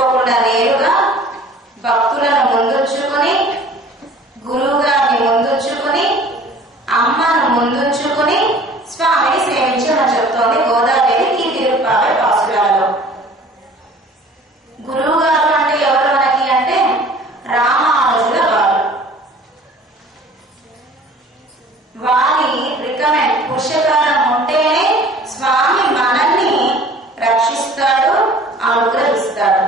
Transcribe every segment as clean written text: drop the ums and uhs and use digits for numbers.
ఉంచుకోకుండా నేరుగా భక్తులను ముందుంచుకుని, గురువు గారిని ముందుంచుకుని, అమ్మను ముందుంచుకుని స్వామిని సేవించమని చెప్తోంది గోదాదేవి ఈ తిరుప్పావై పాసురాలలో. గురువు గారు అంటే ఎవరు మనకి అంటే రామానుజుల వారు. వారి రికమెండ్ పురుషకారం ఉంటేనే స్వామి మనల్ని రక్షిస్తాడు, అనుగ్రహిస్తాడు.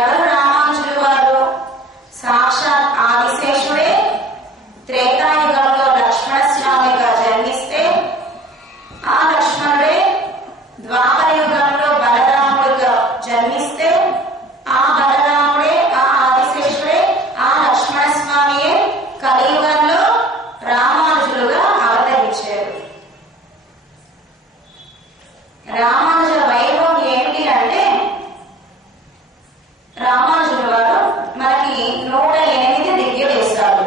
ఎవరు రామానుజుల వారు? సాక్షాత్ ఆదిశేషుడే త్రేతాయుగంలో లక్ష్మణ స్వామిగా జన్మిస్తే ఆ లక్ష్మణుడే ద్వాపర యుగంలో బలరాముడిగా జన్మిస్తే ఆ బలరాముడే, ఆ ఆదిశేషుడే, ఆ లక్ష్మణ స్వామియే కలియుగంలో రామానుజులుగా అవతరించారు. రామానుజుల వైభవం ఏమిటి అంటే రామానుజుల వారు మనకి 108 దివ్య దేశాలు,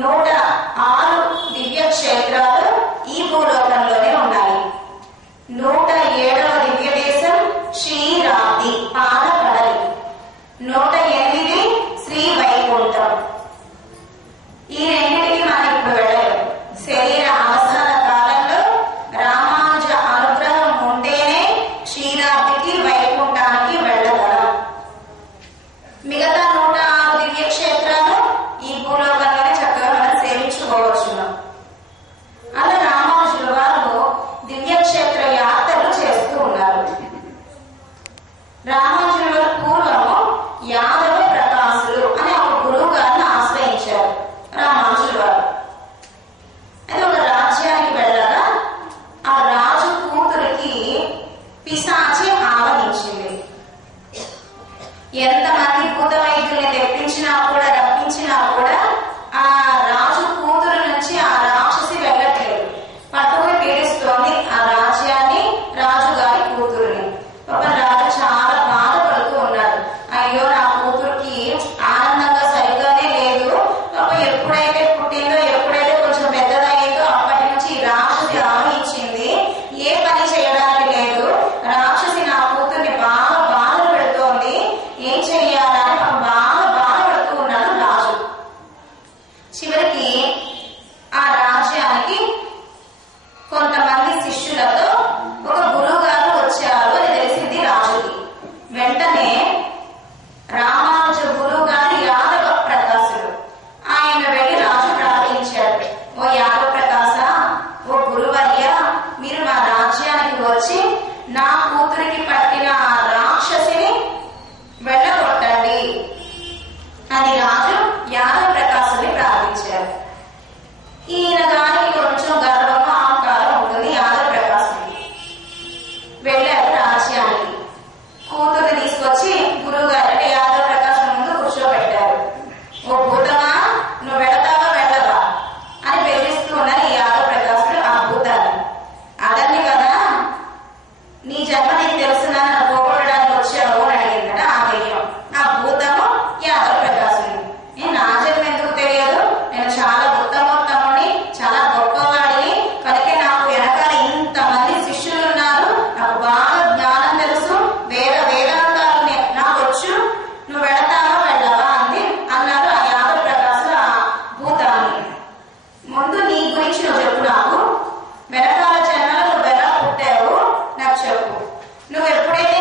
106 దివ్య క్షేత్రాలు ఈ భూలోకంలోనే ఉన్నాయి. 107వ దివ్య దేశం క్షీరాబ్ది పాలకడలి, 108 శ్రీ వైకుంఠం. ఈ రెండింటికి మనం ఇప్పుడు వెళ్ళలేము. శరీర అవసాన కాలంలో రామానుజ అనుగ్రహం ఉంటేనే క్షీరాబ్దికి వైకుంఠానికి వెళ్ళగలం. మిగతా 106 దివ్య క్షేత్రాలు ఈ భూలోకంలోనే చక్కగా మనం సేవించుకోవచ్చును. అలా రామానుజుల వారు దివ్యక్షేత్ర యాత్రలు చేస్తూ ఉన్నారు. రామానుజుల వారు పూర్వము యాదవ ప్రకాశులు అనే ఒక గురువు గారిని ఆశ్రయించారు రామానుజుల వారు. అది ఒక రాజ్యానికి వెళ్ళగా ఆ రాజు కూతురికి పిశాచి ఆవహించింది. ఎంతమంది భూత వైద్యుల్ని తెప్పించినా కూడా, రప్పించినా కూడా ఆ రాజు కూతురు నుంచి ఆ రాక్షసి వెళ్ళట్లేదు. పట్టుకుని పీడిస్తోంది ఆ రాజ్యాన్ని, రాజుగారి కూతురుని. పాపం రాజు చాలా బాధపడుతూ ఉన్నాడు. అయ్యో నా కూతురికి ఆనందంగా సరిగ్గానే లేదు. పాపం ఎప్పుడైతే పుట్టిందో, ఎప్పుడైతే కొంచెం పెద్దదయ్యిందో అప్పటి నుంచి ఈ రాక్షసి ఆవహించింది. ఏ పని చేయడానికి లేదు. రాక్షసి నా కూతుర్ని బాగా బాధలు పెడుతోంది. ఏం చెయ్యాలని బాగా బాధపడుతూ ఉన్నాడు రాజు. చివరికి ఆ రాజ్యానికి కొంతమంది శిష్యులతో ఒక గురువు గారు వచ్చారు అని తెలిసింది రాజుకి. వెంటనే రామానుజ గురువు గారు యాదవ ప్రకాశుడు. ఆయన వెళ్ళి రాజు ప్రార్థించాడు. ఓ యాదవ ప్రకాశ, ఓ గురువర్య, మీరు మా రాజ్యానికి వచ్చి నా కూతురికి పట్టిన ఆ రాక్షసిని వెళ్ళగొట్టండి అని రాజు యాదవ ప్రకాశుని ప్రార్థించారు. ఈయన గారికి కొంచెం గర్వం, అహంకారం ఉంటుంది యాదవ ప్రకాశునికి. వెళ్ళారు రాజ్యానికి. కూతుర్ని తీసుకొచ్చి గురువు గారు అంటే యాదవ ప్రకాశం ముందు కూర్చోబెట్టారు. ఓ భూతమా, నువ్వు వెళతావా వెళ్ళవా అని బెదిరిస్తూ ఉన్నారు ఈ యాదవ ప్రకాశుడు ఆ భూతాన్ని. అదన్ని కదా, నీ జన్మ నీకు తెలుసునా, నన్ను పోగొట్టడానికి వచ్చావు అని అడిగిందట ఆ దెయ్యం. ఆ భూతము యాదవ ప్రకాశుని. నా జన్మ ఎందుకు తెలియదు, నేను చాలా ఉత్తమోత్తముని, చాలా గొప్పవాడిని, కనుక నాకు వెనకాల ఇంతమంది శిష్యులు ఉన్నారు, నాకు బాగా జ్ఞానం తెలుసు, వేదాంతాలు నాకు వచ్చు, నువ్వు వెళతావా వెళ్ళవా అంది అన్నారు ఆ యాదవ ప్రకాశుడు ఆ భూతాన్ని. ముందు నీ గురించి నువ్వు చెప్పు, నాకు వెనకాల జన్మలో నువ్వు ఎలా పుట్టావు నాకు చెప్పు. నువ్వు ఎప్పుడైతే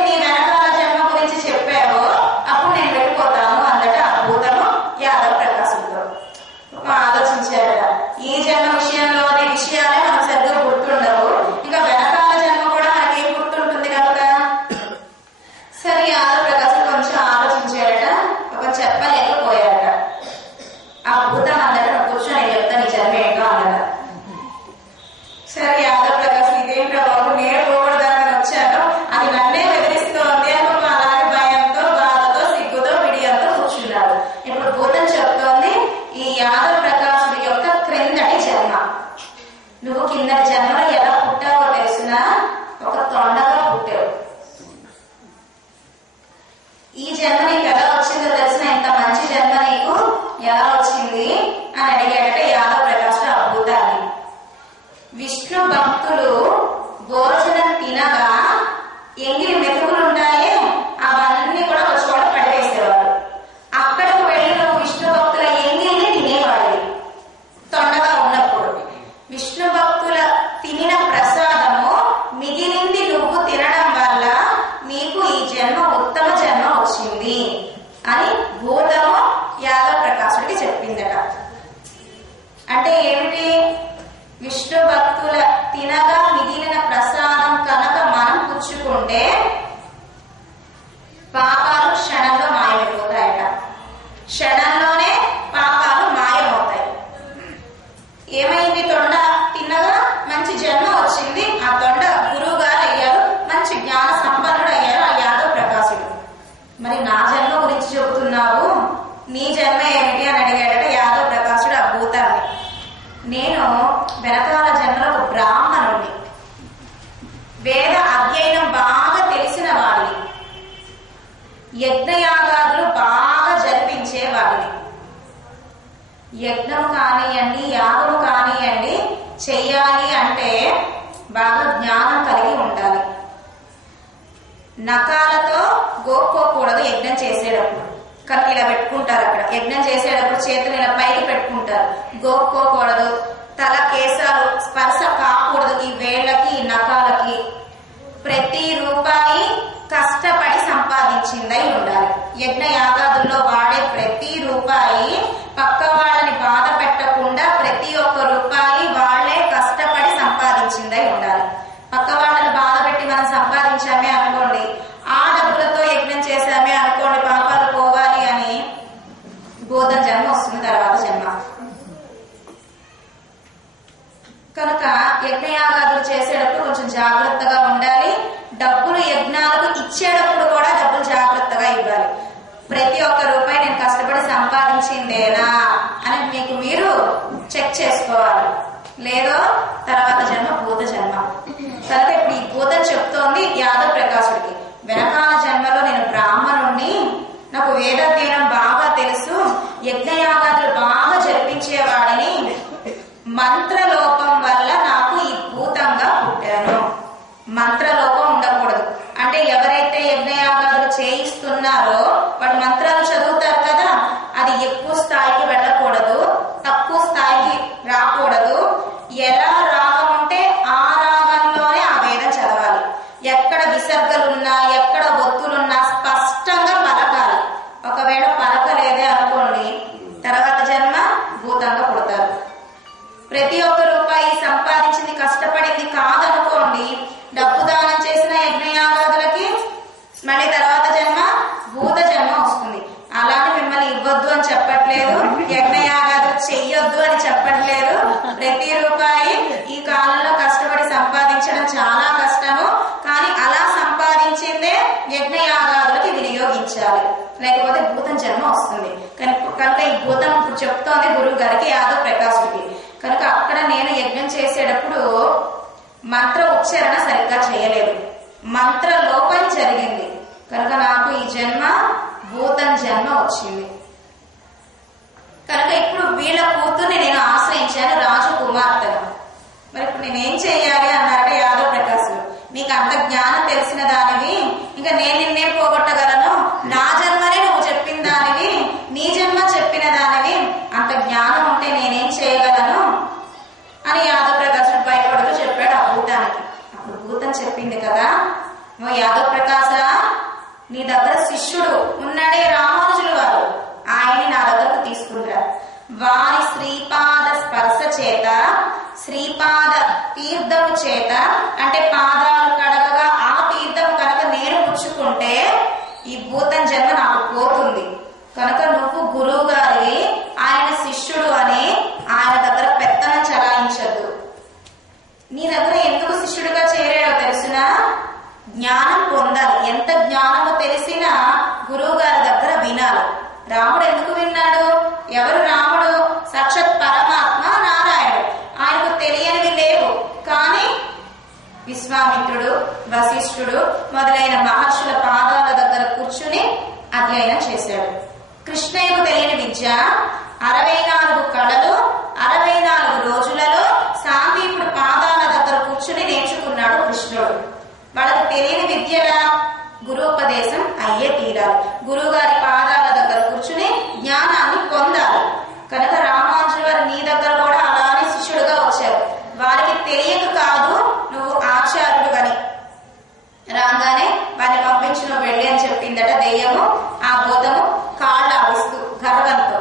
చేసుకుంటే పాపాలు క్షణంలో మాయమైపోతాయట. క్షణంలోనే పాపాలు మాయమవుతాయి. ఏమైంది? తొండ తిన్నగా మంచి జన్మ వచ్చింది. ఆ తొండ గురువు గారు అయ్యారు, మంచి జ్ఞాన సంపన్నుడు అయ్యారు ఆ యాదవ్ ప్రకాశుడు. మరి నా జన్మ గురించి చెబుతున్నావు, నీ జన్మ ఏమిటి అని అడిగాడట యాదవ్ ప్రకాశుడు ఆ భూతాన్ని. నేను వెనకాల జన్మలో ఒక బ్రాహ్మణుడిని, వేద అధ్యయనం బాగా తెలిసిన వాడిని, యజ్ఞయాగాదులు బాగా జరిపించే వాడిని. యజ్ఞం కానియండి, యాగము కానియండి చెయ్యాలి అంటే బాగా జ్ఞానం కలిగి ఉండాలి. నకాలతో గోక్కోకూడదు యజ్ఞం చేసేటప్పుడు. కనుక ఇలా పెట్టుకుంటారు. అక్కడ యజ్ఞం చేసేటప్పుడు చేతులు ఇలా పైకి పెట్టుకుంటారు. గోక్కోకూడదు. తల కేశాలు స్పర్శ కాకూడదు. ఈ వేళ్ళకి ఈ నకాలకి. ప్రతి రూపాయి కష్టపడి సంపాదించిందై ఉండాలి. యజ్ఞ యాగాదుల్లో వాడే ప్రతి రూపాయి పక్క వాళ్ళని బాధ పెట్టకుండా ప్రతి ఒక్క రూపాయి వాళ్లే కష్టపడి సంపాదించిందై ఉండాలి. పక్క వాళ్ళని బాధ పెట్టి మనం సంపాదించామే అనుకోండి, ఆ డబ్బులతో యజ్ఞం చేశామే అనుకోండి, పాపాలు పోవాలి అని భూతం జన్మ వస్తుంది, తర్వాత జన్మ. కనుక యజ్ఞయాగాదులు చేసేటప్పుడు కొంచెం జాగ్రత్తగా ఉండాలి. డబ్బులు యజ్ఞాలకు ఇచ్చేటప్పుడు కూడా డబ్బులు జాగ్రత్తగా ఇవ్వాలి. ప్రతి ఒక్క రూపాయి నేను కష్టపడి సంపాదించిందేనా అని మీకు మీరు చెక్ చేసుకోవాలి. లేదో తర్వాత జన్మ భూత జన్మ. కనుక ఇప్పుడు ఈ భూతం చెప్తోంది యాదవ్ ప్రకాశుడికి, వెనకాల జన్మలో నేను బ్రాహ్మణుణ్ణి, నాకు వేదాధ్యయనం బాగా తెలుసు, యజ్ఞయాగాదులు బాగా జరిపించేవాడిని, మంత్రలోపం వల్ల నాకు ఈ భూతంగా పుట్టాను. మంత్రలోపం ఉండకూడదు అంటే ఎవరైతే యజ్ఞయాగాదులు చేయిస్తున్నారో వాడు మంత్రాలు చదువుతారు కదా, అది ఎక్కువ స్థాయికి వెళ్ళకూడదు, తక్కువ స్థాయికి రాకూడదు. ఎలా రాగం ఉంటే ఆ రాగంలోనే ఆ వేదం చదవాలి. ఎక్కడ విసర్గలున్నా ఎక్కడ ఒత్తులున్నా స్పష్టంగా పలకాలి. ఒకవేళ పలకలేదే అనుకోండి, తర్వాత జన్మ భూతంగా పుడతారు. ప్రతి ఒక్క రూపాయి సంపాదించింది కష్టపడింది కాదనుకోండి, డబ్బు దానం చేసిన యజ్ఞయాగాదులకి మళ్ళీ తర్వాత జన్మ భూత జన్మ వస్తుంది. అలానే మిమ్మల్ని ఇవ్వద్దు అని చెప్పట్లేదు, యజ్ఞయాగాదులు చెయ్యొద్దు అని చెప్పట్లేదు. ప్రతి రూపాయి ఈ కాలంలో కష్టపడి సంపాదించడం చాలా కష్టము, కానీ అలా సంపాదించిందే యజ్ఞయాగాదులకి వినియోగించాలి, లేకపోతే భూతం జన్మ వస్తుంది. కనుక ఈ భూతం ఇప్పుడు చెప్తోంది గురువు గారికి యాదవ్ ప్రకాశుడికి. కనుక అక్కడ నేను యజ్ఞం చేసేటప్పుడు మంత్ర ఉచ్చారణ సరిగ్గా చేయలేదు, మంత్ర లోపం జరిగింది. కనుక నాకు ఈ జన్మ భూతం జన్మ వచ్చింది. కనుక ఇప్పుడు వీళ్ళ కూతుర్ని నేను ఆశ్రయించాను, రాజు కుమార్తెను. మరి ఇప్పుడు నేనేం చెయ్యాలి అన్నారట యాదవ్ ప్రకాశుడు. నీకు అంత జ్ఞానం తెలిసిన దానివి, ఇంకా నేను నిన్నేం పోగొట్టగలను? నా జన్మనే నువ్వు చెప్పిన దానివి, నీ జన్మ చెప్పిన దానివి, అంత జ్ఞానం ఉంటే నేనేం చేయగలను అని యాదవ్ ప్రకాశుడు భయపడుతూ చెప్పాడు ఆ భూతానికి. అప్పుడు భూతం చెప్పింది కదా, ఓ యాదవ్ ప్రకాశ, నీ దగ్గర శిష్యుడు ఉన్నాడే రామానుజులు వారు, ఆయన్ని నా దగ్గరకు తీసుకుంటారు. వారి శ్రీపాద స్పర్శ చేత, శ్రీపాద తీర్థము చేత, అంటే పాదాలు కడగగా ఆ తీర్థం కనుక నేను పుచ్చుకుంటే ఈ భూతం జన్మ నాకు పోతుంది. కనుక నువ్వు గురువు గారి ఆయన శిష్యుడు అని ఆయన దగ్గర పెత్తనం చలాయించద్దు. నీ దగ్గర ఎందుకు శిష్యుడిగా చేరాడో తెలుసునా? జ్ఞానం పొందాలి. ఎంత జ్ఞానము తెలిసినా గురువు గారి దగ్గర వినాలి. రాముడు ఎందుకు విన్నాడు? ఎవరు రాముడు? సాక్షాత్ పరమాత్మ నారాయణుడు. ఆయనకు తెలియనివి లేవు, కానీ విశ్వామిత్రుడు, వశిష్ఠుడు మొదలైన మహర్షుల పాదాల దగ్గర కూర్చుని అధ్యయనం చేశాడు. కృష్ణయ్యకు తెలియని విద్య 64 కళలు 64 రోజులలో సాందీపుడు పాదాల దగ్గర కూర్చుని నేర్చుకున్నాడు కృష్ణుడు. వాళ్ళకి తెలియని విద్యలా గురుపదేశం అయ్యే తీరాలి. గురువు గారి పాదాల దగ్గర కూర్చుని జ్ఞానాన్ని పొందాలి. కనుక రామానుజుల వారు నీ దగ్గర కూడా అలానే శిష్యుడుగా వచ్చారు. వారికి తెలియక కాదు నువ్వు ఆచార్యుడు అని. రాగానే వారిని పంపించి నువ్వు వెళ్ళి అని చెప్పిందట దెయ్యము. ఆ భూతము కాళ్ళు ఆవిస్తూ గర్వంతో.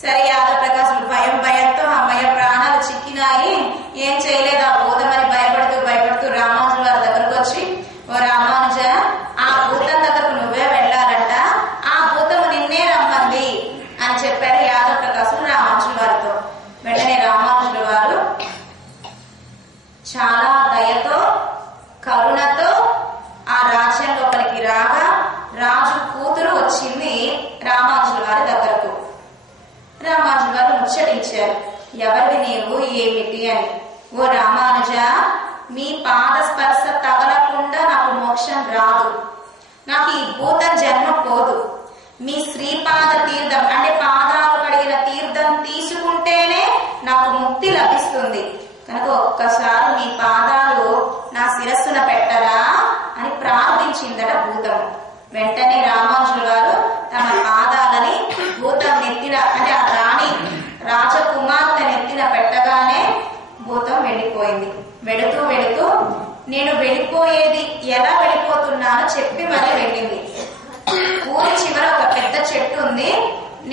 సరే యాదవ్ ప్రకాశుడు భయంతో అమ్మయ్య ప్రాణాలు చిక్కినాయి, ఏం చేయలేదు ఆ భూతం అని భయపడుతూ రామానుజుల వారి దగ్గరకు వచ్చి, ఓ ముచ్చటించారు. ఎవరివి నీవు, ఏమిటి అని. ఓ రామానుజ, మీ పాద స్పర్శ తగలకుండా నాకు మోక్షం రాదు, నాకు ఈ భూత జన్మ పోదు. మీ శ్రీపాద తీర్థం అంటే పాదాలు కడిగిన తీర్థం తీసుకుంటేనే నాకు ముక్తి లభిస్తుంది. కనుక ఒక్కసారి మీ పాదాలు నా శిరస్సున పెట్టరా అని ప్రార్థించిందట భూతం. వెంటనే రామానుజుల వారు తమ పాదాలని భూతం నెత్తిన అంటే ఆ రాణి రాజకుమార్తె నెత్తిన పెట్టగానే భూతం వెళ్ళిపోయింది. వెళుతూ వెళుతూ నేను వెళ్ళిపోయేది ఎలా వెళ్ళిపోతున్నానో చెప్పి మరీ వెళ్ళింది. ఊరి చివర ఒక పెద్ద చెట్టు ఉంది,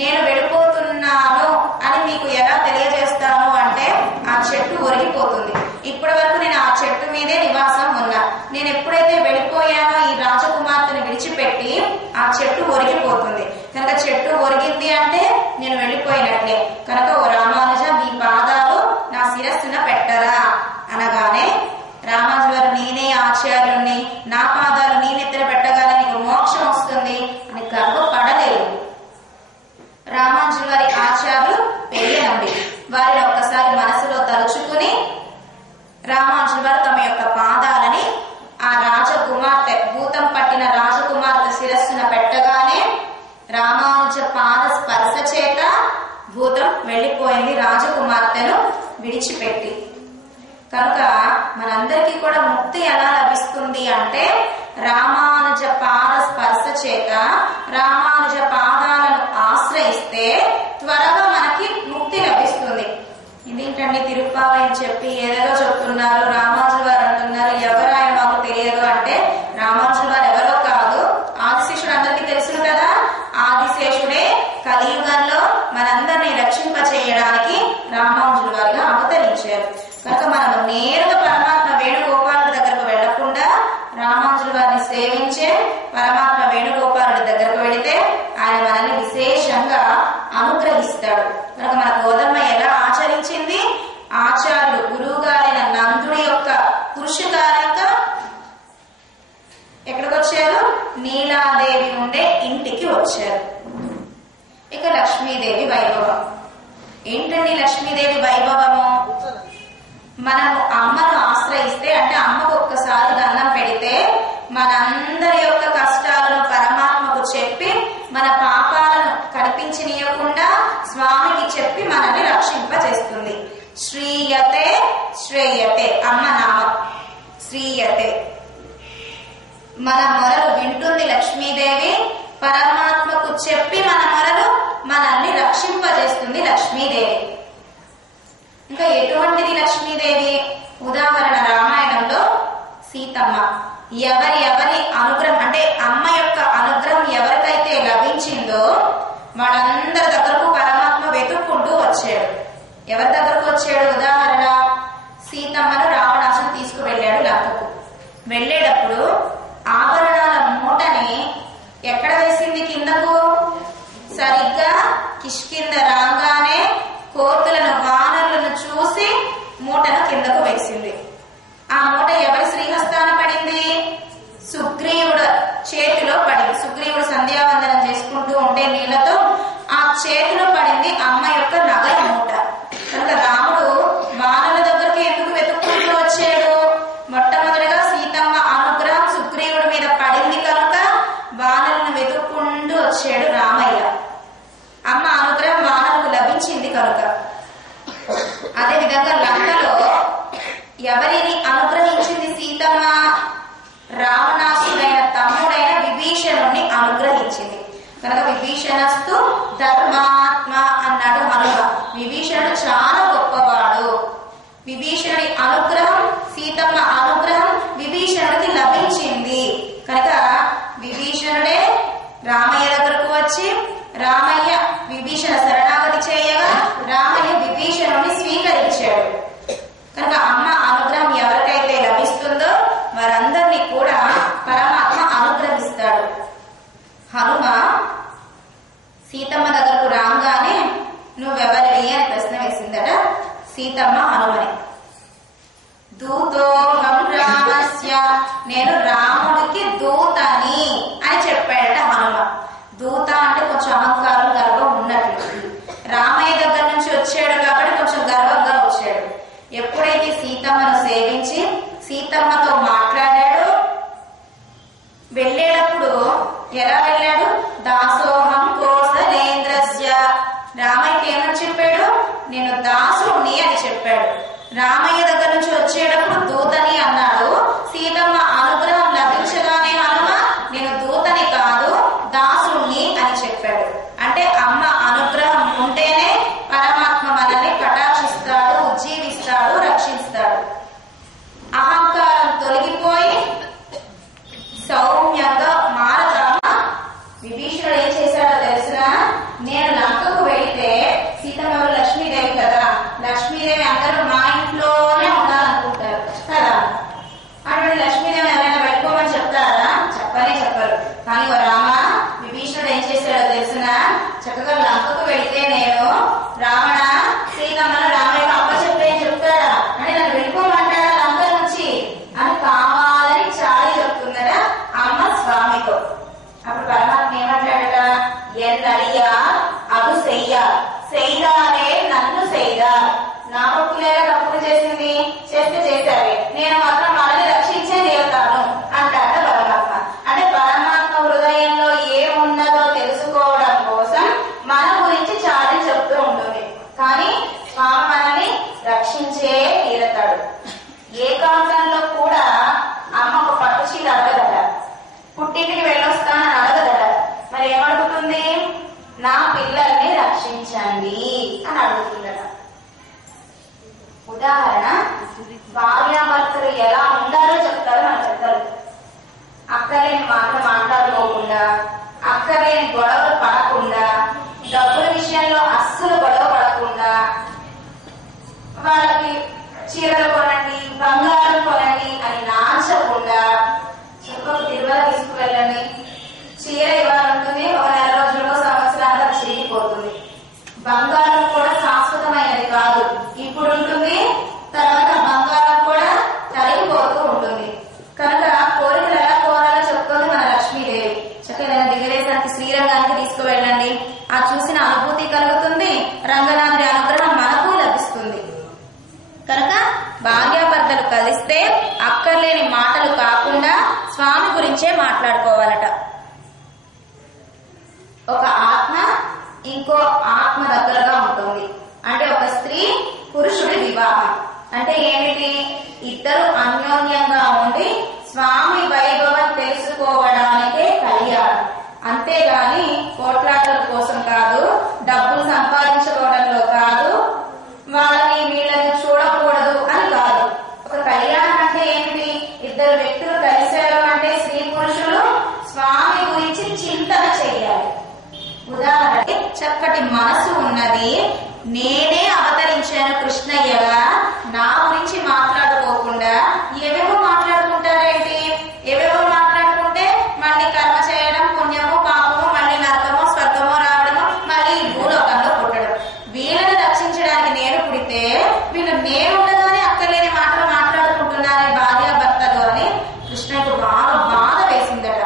నేను వెళ్ళిపోతున్నాను అని మీకు ఎలా తెలియజేస్తాను అంటే ఆ చెట్టు ఒరిగిపోతుంది. ఇప్పటి వరకు నేను ఆ చెట్టు మీదే నివాసం ఉన్నా, నేను ఎప్పుడైతే వెళ్ళిపోయానో ఈ రాజకుమార్తెను విడిచిపెట్టి ఆ చెట్టు ఒరిగిపోతుంది. కనుక చెట్టు ఒరిగింది అంటే నేను వెళ్ళిపోయినట్లే. కనుక ఓ రామానుజ, మీ పాదాలు నా శిరస్సున పెట్టరా అనగానే రామానుజు గారు, నేనే ఆచార్యుణ్ణి, నా పాదాలు నీ నెత్తిన పెట్టగానే నీకు మోక్షం వస్తుంది అని గర్వపడలేదు. రామానుజుల వారి ఆచార్యులు పెయ్యనండి. వారిని ఒక్కసారి మనసులో తలుచుకుని రామానుజుల వారు తమ యొక్క పాదాలని ఆ రాజకుమార్తె భూతం పట్టిన రాజకుమార్తె శిరస్సున పెట్టగానే రామానుజ పాద స్పర్శ చేత భూతం వెళ్ళిపోయింది రాజకుమార్తెను విడిచిపెట్టి. కనుక మనందరికీ కూడా ముక్తి ఎలా లభిస్తుంది అంటే రామానుజ పాద స్పర్శ చేత రామానుజ పాదాలను ఆశ్రయిస్తే త్వరగా మనకి ముక్తి లభిస్తుంది. ఇదేంటండి తిరుప్పావై అని చెప్పి ఏదేదో చెప్తున్నారు, రామానుజుల వారు అంటున్నారు, ఎవరు ఆయన మాకు తెలియదు అంటే రామానుజుల వారు ఎవరో కాదు, ఆదిశేషుడు అందరికీ తెలుసు కదా. ఆదిశేషుడే కలియుగంలో మనందరినీ రక్షింపచేయడానికి రామానుజుల వారిగా అవతరించారు. కనుక మనం నేరుగా పరమాత్మ వేణుగోపాలుడి దగ్గరకు వెళ్లకుండా రామానుజుల వారిని సేవించే పరమాత్మ వేణుగోపాలుడి దగ్గరకు వెళితే ఆయన మనల్ని విశేషంగా అనుగ్రహిస్తాడు. కనుక మన గోధర్మ ఎలా ఆచరించింది, ఆచార్యుడు గురువు గారైన నందుడి యొక్క కృషి కారణంగా ఎక్కడికి వచ్చారు, నీలాదేవి ఉండే ఇంటికి వచ్చారు. ఇక లక్ష్మీదేవి వైభవం ఏంటండి? లక్ష్మీదేవి వైభవము, మనము అమ్మను ఆశ్రయిస్తే అంటే అమ్మకు ఒక్కసారి దండం పెడితే మనందరి యొక్క కష్టాలను పరమాత్మకు చెప్పి మన పాపాలను కనిపించనీయకుండా స్వామికి చెప్పి మనల్ని రక్షింపజేస్తుంది. శ్రీయతే శ్రేయతే అమ్మ నామం శ్రీయతే. మన మొరలు వింటుంది లక్ష్మీదేవి, పరమాత్మకు చెప్పి మన మొరలు మనల్ని రక్షింపజేస్తుంది లక్ష్మీదేవి. ఇంకా ఎటువంటిది లక్ష్మీదేవి? ఉదాహరణ రామాయణంలో సీతమ్మ. ఎవరి అనుగ్రహం అంటే అమ్మ యొక్క అనుగ్రహం ఎవరికైతే లభించిందో వాళ్ళందరి దగ్గరకు పరమాత్మ వెతుక్కుంటూ వచ్చాడు. ఎవరి దగ్గరకు వచ్చాడు? ఉదాహరణ సీతమ్మను రావణాసుడు తీసుకువెళ్ళాడు లంకకు. వెళ్ళేటప్పుడు ఆభరణాల మూటని ఎక్కడ వేసింది? కిందకు. సరిగ్గా కిష్కింద రాగానే కోతులను వానరులను చూసి మూటను కిందకు వేసింది. ఆ మూట ఎవరి శ్రీహస్తాన పడింది? సుగ్రీవుడు చేతిలో పడింది. సుగ్రీవుడు సంధ్యావందనం చేసుకుంటూ ఉంటే నీళ్లతో ఆ చేతిలో పడింది అమ్మ యొక్క నగల మూట. కనుక రాముడు వానరుల దగ్గరికి ఎందుకు వెతుక్కుంటూ వచ్చాడు? మొట్టమొదటిగా సీతమ్మ అనుగ్రహం సుగ్రీవుడి మీద పడింది కనుక వానరులను వెతుక్కుంటూ వచ్చాడు రామయ్య. అమ్మ అనుగ్రహం వానరులకు లభించింది కనుక. అదే విధంగా లంకలో ఎవరిని అనుగ్రహించింది సీతమ్మ? రావణాసుడైన తమ్ముడైన విభీషణుడిని అనుగ్రహించింది. కనుక విభీషణస్తు ధర్మాత్మ అన్నాడు హనుమ. విభీషణుడు చాలా గొప్పవాడు. విభీషణుడి అనుగ్రహం, సీతమ్మ అనుగ్రహం విభీషణుడికి లభించింది. కనుక విభీషణుడే రామయ్య దగ్గరకు వచ్చి రామయ్య విభీషణ శరణాగతి చేయగా రామయ్య విభీషణుడిని స్వీకరించాడు. కనుక అమ్మ అనుగ్రహం ఎవరికైతే లభిస్తుందో వారందరినీ కూడా పరమాత్మ అనుగ్రహిస్తాడు. హనుమ సీతమ్మ దగ్గరకు రాగానే నువ్వెవరివి అని ప్రశ్న వేసిందట సీతమ్మ హనుమని. వెళ్ళేటప్పుడు ఎలా వెళ్ళాడు? దాసోహం కోసలేంద్రస్య. రామయ్యకి ఏమని చెప్పాడు? నేను దాసుని అని చెప్పాడు. రామయ్య దగ్గర నుంచి వచ్చేటప్పుడు దూతని అన్నాడు. సీతమ్మ అనుగ్రహం లభించగానే హనుమ నేను దూతని కాదు దాసుని అని చెప్పాడు. అంటే అమ్మ అనుగ్రహం ఉంటేనే పరమాత్మ మనల్ని కటాక్షిస్తాడు, ఉజ్జీవిస్తాడు, రక్షిస్తాడు. అహంకారం తొలగిపోయి సౌమ్యంగా మారతామ. విభీషణుడు ఏం చేశాడో తెలుసునా? నేను లంకకు వెళితే సీతమ్మ లక్ష్మీదేవి కదా, లక్ష్మీదేవి అందరూ మా ఇంట్లోనే ఉండాలనుకుంటారు కదా. అటువంటి లక్ష్మీదేవి ఎవరైనా వెళ్ళిపోమని చెప్తారా? చెప్పనే చెప్పరు. కానీ ఓ రామ, విభీషణుడు ఏం చేశాడో తెలుసునా? చక్కగా లంకకు వెళితే నేను రావణ సీతమ్మను రామయ్య అప్ప చెప్పేని చెప్తాడా? అంటే నన్ను వెళ్ళిపోమంటాడా లంక నుంచి అని కావాలని చాలి చెప్తుందరా అమ్మ స్వామితో. అప్పుడు పరమాత్మ ఏమంటాడట? ఎన్నడియా అదు చెయ్య செய்தாరే నన్ను செய்దా. నా భక్తులేగా తప్పులు చేసింది, చేస్తే చేశారే, నేను మాత్రం మనల్ని రక్షించే తీరుతాను అంటాడ పరమాత్మ. అంటే పరమాత్మ హృదయంలో ఏమున్నదో తెలుసుకోవడం కోసం మన గురించి చాటి చెప్తూ ఉంటుంది. కానీ స్వామి మనల్ని రక్షించే తీరతాడు. ఏకాంతంలో కూడా అమ్మ ఒక పట్టు చీర అడగదట, పుట్టింటికి వెళ్ళొస్తానని అడగదట. మరి ఏమడుగుతుంది? నా పిల్లల్ని రక్షించండి అని అడుగుతుందట. ఉదాహరణ, భార్యాభర్తలు ఎలా ఉండాలో చెప్తారు మన చెప్తారు. అక్కలేని మాటలు మాట్లాడుకోకుండా, అక్కలేని గొడవలు పడకుండా, డబ్బుల విషయంలో అస్సలు గొడవ పడకుండా, వాళ్ళకి చీరలు కొనండి, బంగారం కొనండి అని నాచకుండా, చెప్పకు తిరుమల తీసుకువెళ్ళండి, చీర ఇవ్వాలంటుంది, ఒక నెల రోజులకు సంవత్సరాలకు చిరిగిపోతుంది. బంగారం కూడా శాశ్వతమైనది కాదు, ఇప్పుడు ఉంటుంది, తర్వాత బంగారం కూడా తరిగిపోతూ ఉంటుంది. కనుక కోరికలు ఎలా కోరాలో చెప్తుంది మన లక్ష్మీదేవి. చక్కగా దిగవేశానికి శ్రీరంగానికి తీసుకువెళ్ళండి, ఆ చూసిన అనుభూతి కలుగుతుంది, రంగనాథుడి అనుగ్రహం మనకు లభిస్తుంది. కనుక భార్యాభర్తలు కలిస్తే అక్కర్లేని మాటలు కాకుండా స్వామి గురించే మాట్లాడుకోవాలట. ఒక ఆత్మ ఇంకో ఆత్మ దగ్గరగా ఉంటుంది. అంటే ఒక స్త్రీ పురుషుడి వివాహం అంటే ఏమిటి? ఇద్దరు అన్యోన్యంగా ఉండి స్వామి వైభవం తెలుసుకోవడానికే కళ్యాణం. అంతేగాని కోట్లాటల కోసం కాదు, డబ్బులు సంపాదించుకోవడంలో కాదు, వాళ్ళని వీళ్ళని చూడకూడదు అని కాదు. ఒక కళ్యాణం అంటే ఏమిటి? ఇద్దరు వ్యక్తులు కలిశారు అంటే స్త్రీ పురుషులు స్వామి గురించి చింతన చేయాలి. ఉదాహరణ, చక్కటి మనసు ఉన్నది, నేనే అవతరించాను కృష్ణయ్యగా, నా గురించి మాట్లాడుకోకుండా ఏవేవో మాట్లాడుకుంటారేంటి? ఏవేవో మాట్లాడుకుంటే మళ్ళీ కర్మ చేయడం, పుణ్యమో పాపమో, మళ్ళీ నరకమో స్వర్గమో రావడమో, మళ్ళీ భూలోకంలో పుట్టడం. వీళ్ళని రక్షించడానికి నేను పుడితే వీళ్ళు నేనుండగానే అక్కర్లేని మాటలు మాట్లాడుకుంటున్నారే భార్యాభర్తలు అని కృష్ణకు బాగా బాధ వేసిందట.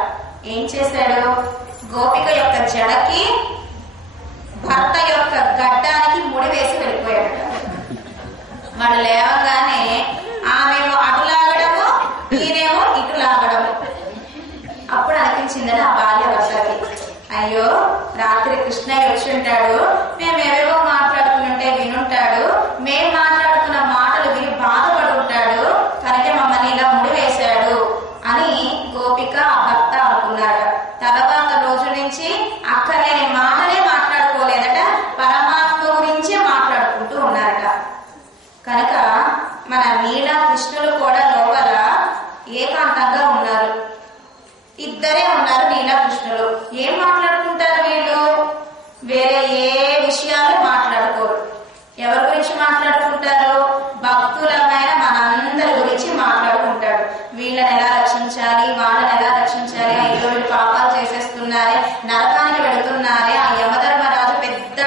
ఏం చేశాడు? గోపిక యొక్క జడకి భర్త యొక్క గడ్డానికి ముడి వేసి వెళ్ళిపోయాడు. వాళ్ళు లేవగానే ఆమెమో అటు లాగడము, ఈయనేమో ఇటు లాగడము. అప్పుడు అనిపించిందని ఆ భార్యాభర్తకి, అయ్యో రాత్రి కృష్ణయ్య వచ్చి ఉంటాడు, మేము ఏవేవో మాట్లాడుకుంటే వినుంటాడు, మేము మాట్లాడుకున్న మాటలు విని బాధపడి ఉంటాడు, కనుక మమ్మల్ని ఇలా ముడి వేశాడు అని గోపిక భర్త అనుకున్నాడు. తర్వాత రోజు నుంచి అక్కర్లేని మాటలే మాట్లాడుకోలేదట, పరమాత్మ గురించే మాట్లాడుకుంటూ ఉన్నారట. కనుక మన నీలా కృష్ణులు కూడా లోపల ఏకాంతంగా ఉన్నారు. ఇద్దరే ఉన్నారు నీలా కృష్ణులు. ఏం మాట్లాడుకుంటారు వీళ్ళు? వేరే ఏ విషయాలు మాట్లాడుకోరు. ఎవరి గురించి మాట్లాడుకుంటారు? భక్తులమైన మనందరి గురించి మాట్లాడుకుంటాడు. వీళ్ళని ఎలా రక్షించాలి, వాళ్ళని ఎలా రక్షించాలి, అయ్యో వీళ్ళు పాపాలు చేసేస్తున్నారే, నరకానికి వెళుతున్నారే, ఆ యమధర్మరాజు పెద్ద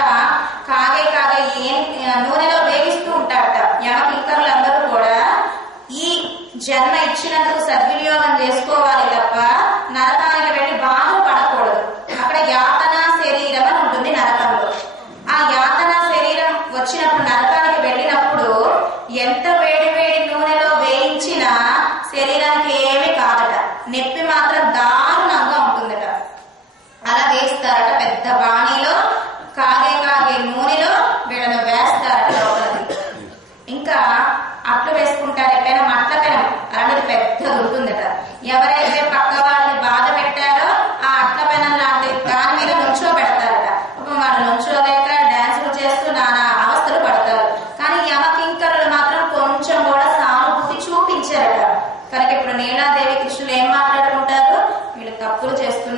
కాగే ఏం నూనెలో వేగిస్తూ ఉంటాడట. యమకింకరులందరూ కూడా ఈ జన్మ ఇచ్చినందుకు సద్వినియోగం చేసుకోవాలి తప్ప నరకానికి వెళ్ళి బాధలు పడకూడదు. అక్కడ యాతన శరీరం అని ఉంటుంది నరకంలో. ఆ యాతన శరీరం వచ్చినప్పుడు నరకానికి వెళ్ళినప్పుడు ఎంత వేడి వేడి నూనెలో వేయించినా శరీరానికి ఏమీ కాదట, నొప్పి మాత్రం దారుణంగా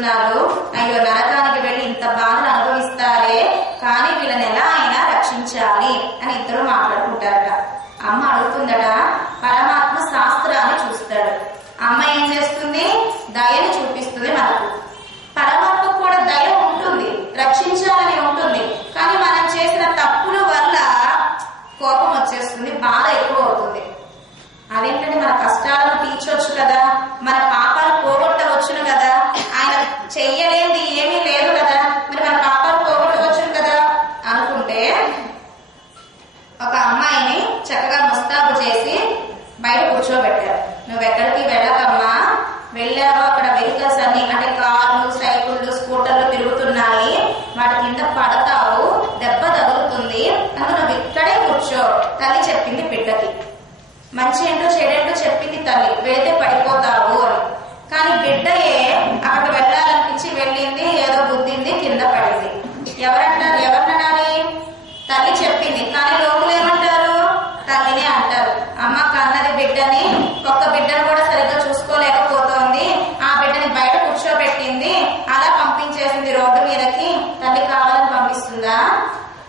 వస్తున్నారు, అయ్యో నరకానికి వెళ్ళి ఇంత బాధను అనుభవిస్తారే, కానీ వీళ్ళని ఎలా అయినా రక్షించాలి అని ఇద్దరు మాట్లాడుకుంటారట. అమ్మ అడుగుతుందట, పరమాత్మ శాస్త్రాన్ని చూస్తాడు. అమ్మ ఏం చేస్తుంది? దయని చూపిస్తుంది మనకు. పరమాత్మ కూడా దయ ఉంటుంది, రక్షించాలని ఉంటుంది, కానీ మనం చేసిన తప్పుల వల్ల కోపం వచ్చేస్తుంది, బాధ ఎక్కువ అవుతుంది. అదేంటంటే మన కష్టాలను తీర్చొచ్చు కదా, మన పాపాలు పోగొట్టవచ్చును కదా, ఆయన చెయ్యలేంది ఏమీ లేదు కదా, మరి మన పాపాలు పోగొట్టవచ్చును కదా అనుకుంటే ఒక అమ్మాయిని చక్కగా ముస్తాబు చేసి బయట కూర్చోబెట్టారు. నువ్వు ఎక్కడికి వెళ్ళకమ్మా, వెళ్ళావో అక్కడ వెహికల్స్ అన్ని అంటే కార్లు, సైకిళ్ళు, స్కూటర్లు తిరుగుతున్నాయి, వాటి కింద పడతావు, దెబ్బ తగులుతుంది, అందుకు నువ్వు ఇక్కడే కూర్చో తల్లి చెప్పింది బిడ్డకి. మంచి ఏంటో చెడేంటో చెప్పింది తల్లి, వెళితే పడిపోతావు అని. కానీ బిడ్డయే అక్కడికి వెళ్ళాలనిపించి వెళ్ళింది, ఏదో బుద్ధింది, కింద పడింది. ఎవరంటారు? ఎవరిననాలి? తల్లి చెప్పింది, కానీ లోకులు ఏమంటారు? తల్లినే అంటారు. అమ్మ కన్నది బిడ్డని, ఒక్క బిడ్డను కూడా సరిగ్గా చూసుకోలేకపోతోంది, ఆ బిడ్డని బయట కూర్చోబెట్టింది, అలా పంపించేసింది రోడ్డు మీదకి. తల్లి కావాలని పంపిస్తుందా?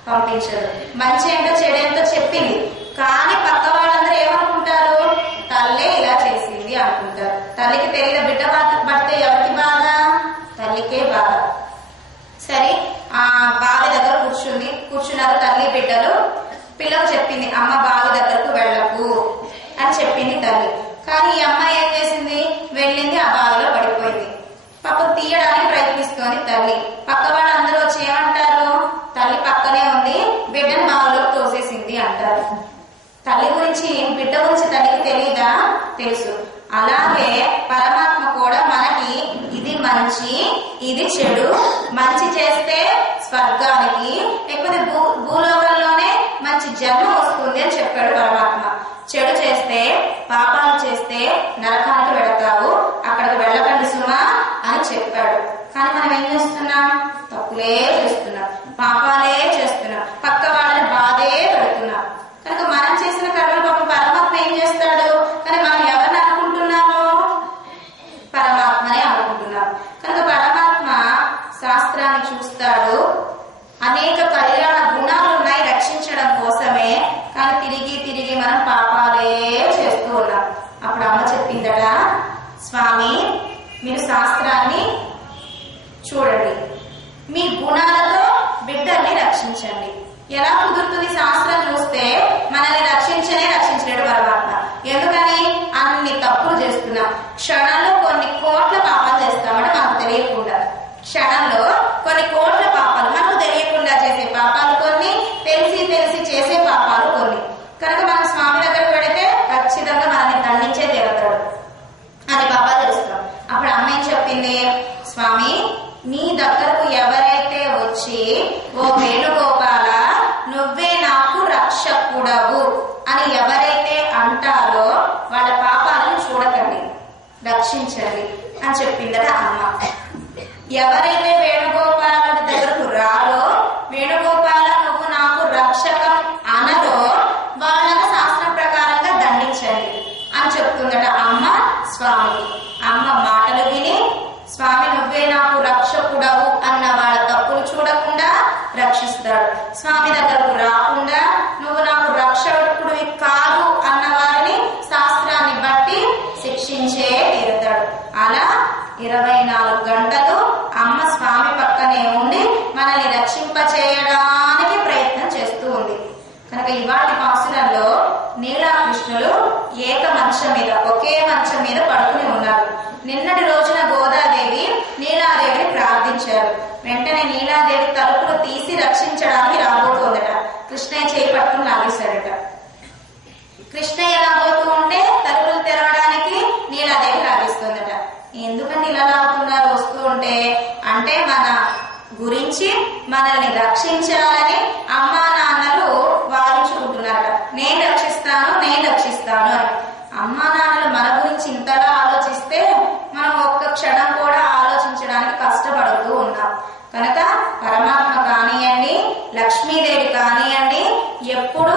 పంపించదు. మంచి ఏంటో చెడేంటో చెప్పింది, కానీ పక్క వాళ్ళందరూ ఏమనుకుంటారు? తల్లే ఇలా చేసింది అనుకుంటారు. తల్లికి తెలియదు, బిడ్డ పడితే ఎవరికి బాధ? తల్లికే బాధ. సరే, ఆ బావి దగ్గర కూర్చున్నారు తల్లి బిడ్డలు. పిల్లకు చెప్పింది, అమ్మ బావి దగ్గరకు వెళ్ళకు అని చెప్పింది తల్లి. కానీ ఈ అమ్మాయి ఏం చేసింది? వెళ్ళింది, ఆ బావిలో పడిపోయింది. పాపం తీయడానికి ప్రయత్నిస్తోంది తల్లి. పక్క వాళ్ళందరూ వచ్చి ఏమంటారు? తల్లి పక్కనే ఉంది, బిడ్డను బావిలో తోసేసింది అంటారు. తల్లి గురించి, బిడ్డ గురించి తల్లికి తెలీదా? తెలుసు. అలాగే పరమాత్మ కూడా మనకి ఇది మంచి, ఇది చెడు, మంచి చేస్తే స్వర్గానికి, లేకపోతే భూలోకంలోనే మంచి జన్మ వస్తుంది అని చెప్పాడు పరమాత్మ. చెడు చేస్తే, పాపాలు చేస్తే నరకానికి వెళతావు, అక్కడికి వెళ్ళకండి సుమా అని చెప్పాడు. కానీ మనం ఏం చేస్తున్నాం? తప్పులే చేస్తున్నాం, పాపాలే చేస్తున్నాం, పక్క వాళ్ళని బాధే పెడుతున్నాం. కనుక మనం చేసిన కర్మలు పాపం పరమాత్మ ఏం చేస్తాడు? కానీ మనం ఎవరిని అనుకుంటున్నాము? పరమాత్మనే అనుకుంటున్నాం. కనుక పరమాత్మ శాస్త్రాన్ని చూస్తాడు. అనేక కళ్యాణ గుణాలు ఉన్నాయి రక్షించడం కోసమే, కానీ తిరిగి తిరిగి మనం పాపాలే చేస్తూ ఉన్నాం. అప్పుడు అమ్మ చెప్పిందట, స్వామి మీరు శాస్త్రాన్ని చూడండి, మీ గుణాలతో బిడ్డల్ని రక్షించండి. ఎలా కుదురుతుంది? శాస్త్రం చూస్తే మనల్ని రక్షించలేడు పరమాత్మ. ఎందుకని? అన్ని తప్పులు చేస్తున్నాం. క్షణంలో కొన్ని కోట్ల పాపాలు చేస్తామంటే మనకు తెలియకుండా, క్షణంలో కొన్ని కోట్ల పాపాలు మనకు తెలియకుండా చేసే పాపాలు కొన్ని, తెలిసి తెలిసి చేసే పాపాలు కొన్ని. కనుక మనం స్వామి దగ్గరకు పెడితే ఖచ్చితంగా మనల్ని దండించే తీరుతాడు. అని పాపాలు చేస్తాం. అప్పుడు అమ్మ ఏం చెప్పింది? స్వామి నీ దగ్గరకు ఎవరైతే వచ్చి ఓ వేణుగోపాల నువ్వే నాకు రక్షకుడవు అని ఎవరైతే అంటారో వాళ్ళ పాపాలను చూడకండి, రక్షించండి అని చెప్పిందట అమ్మ. ఎవరైతే వేణుగోపాల దగ్గరకు రారో, వేణుగోపాల నువ్వు నాకు రక్షకం అనరో వాళ్ళని శాస్త్రం ప్రకారంగా దండించండి అని చెప్తుందట అమ్మ స్వామి. అమ్మ మాటలు విని స్వామి నువ్వే నాకు రక్షకుడవు అన్న వాళ్ళ తప్పులు చూడకుండా రక్షిస్తాడు. స్వామి దగ్గరకు రాకుండా నువ్వు నాకు రక్షకుడివి కాదు అన్న వారిని శాస్త్రాన్ని బట్టి శిక్షించే తీరుతాడు. అలా 24 గంటలు అమ్మ స్వామి పక్కనే ఉండి మనల్ని రక్షింపచేయడానికి ప్రయత్నం చేస్తూ ఉంది. కనుక ఇవాటి పాసులలో నీలాకృష్ణులు ఏక మంచం మీద, ఒకే మంచం మీద పడుకుని ఉన్నారు. నిన్నటి రోజున గోదాదేవి నీలాదేవిని ప్రార్థించారు. వెంటనే నీలాదేవి తలుపులు తీసి రక్షించడానికి రాబోతోందట. కృష్ణయ్య చేయి పట్టుకుని లాగేశాడట. కృష్ణయ్య రాబోతూ ఉంటే తలుపులు తెరవడానికి నీలాదేవి లాగేస్తుందట. ఎందుకంటే ఇలా లాగుతున్నారు వస్తూ ఉంటే? అంటే మన గురించి మనల్ని రక్షించాలని అమ్మా నాన్నలు వారించుకుంటున్నారట. నేను రక్షిస్తాను అని. అమ్మా నాన్నలు మన గురించి ఇంతలా ఆలోచిస్తే మనం ఒక్క క్షణం కూడా ఆలోచించడానికి కష్టపడుతూ ఉన్నాం. కనుక పరమాత్మ కానివ్వండి, లక్ష్మీదేవి కానివ్వండి, ఎప్పుడు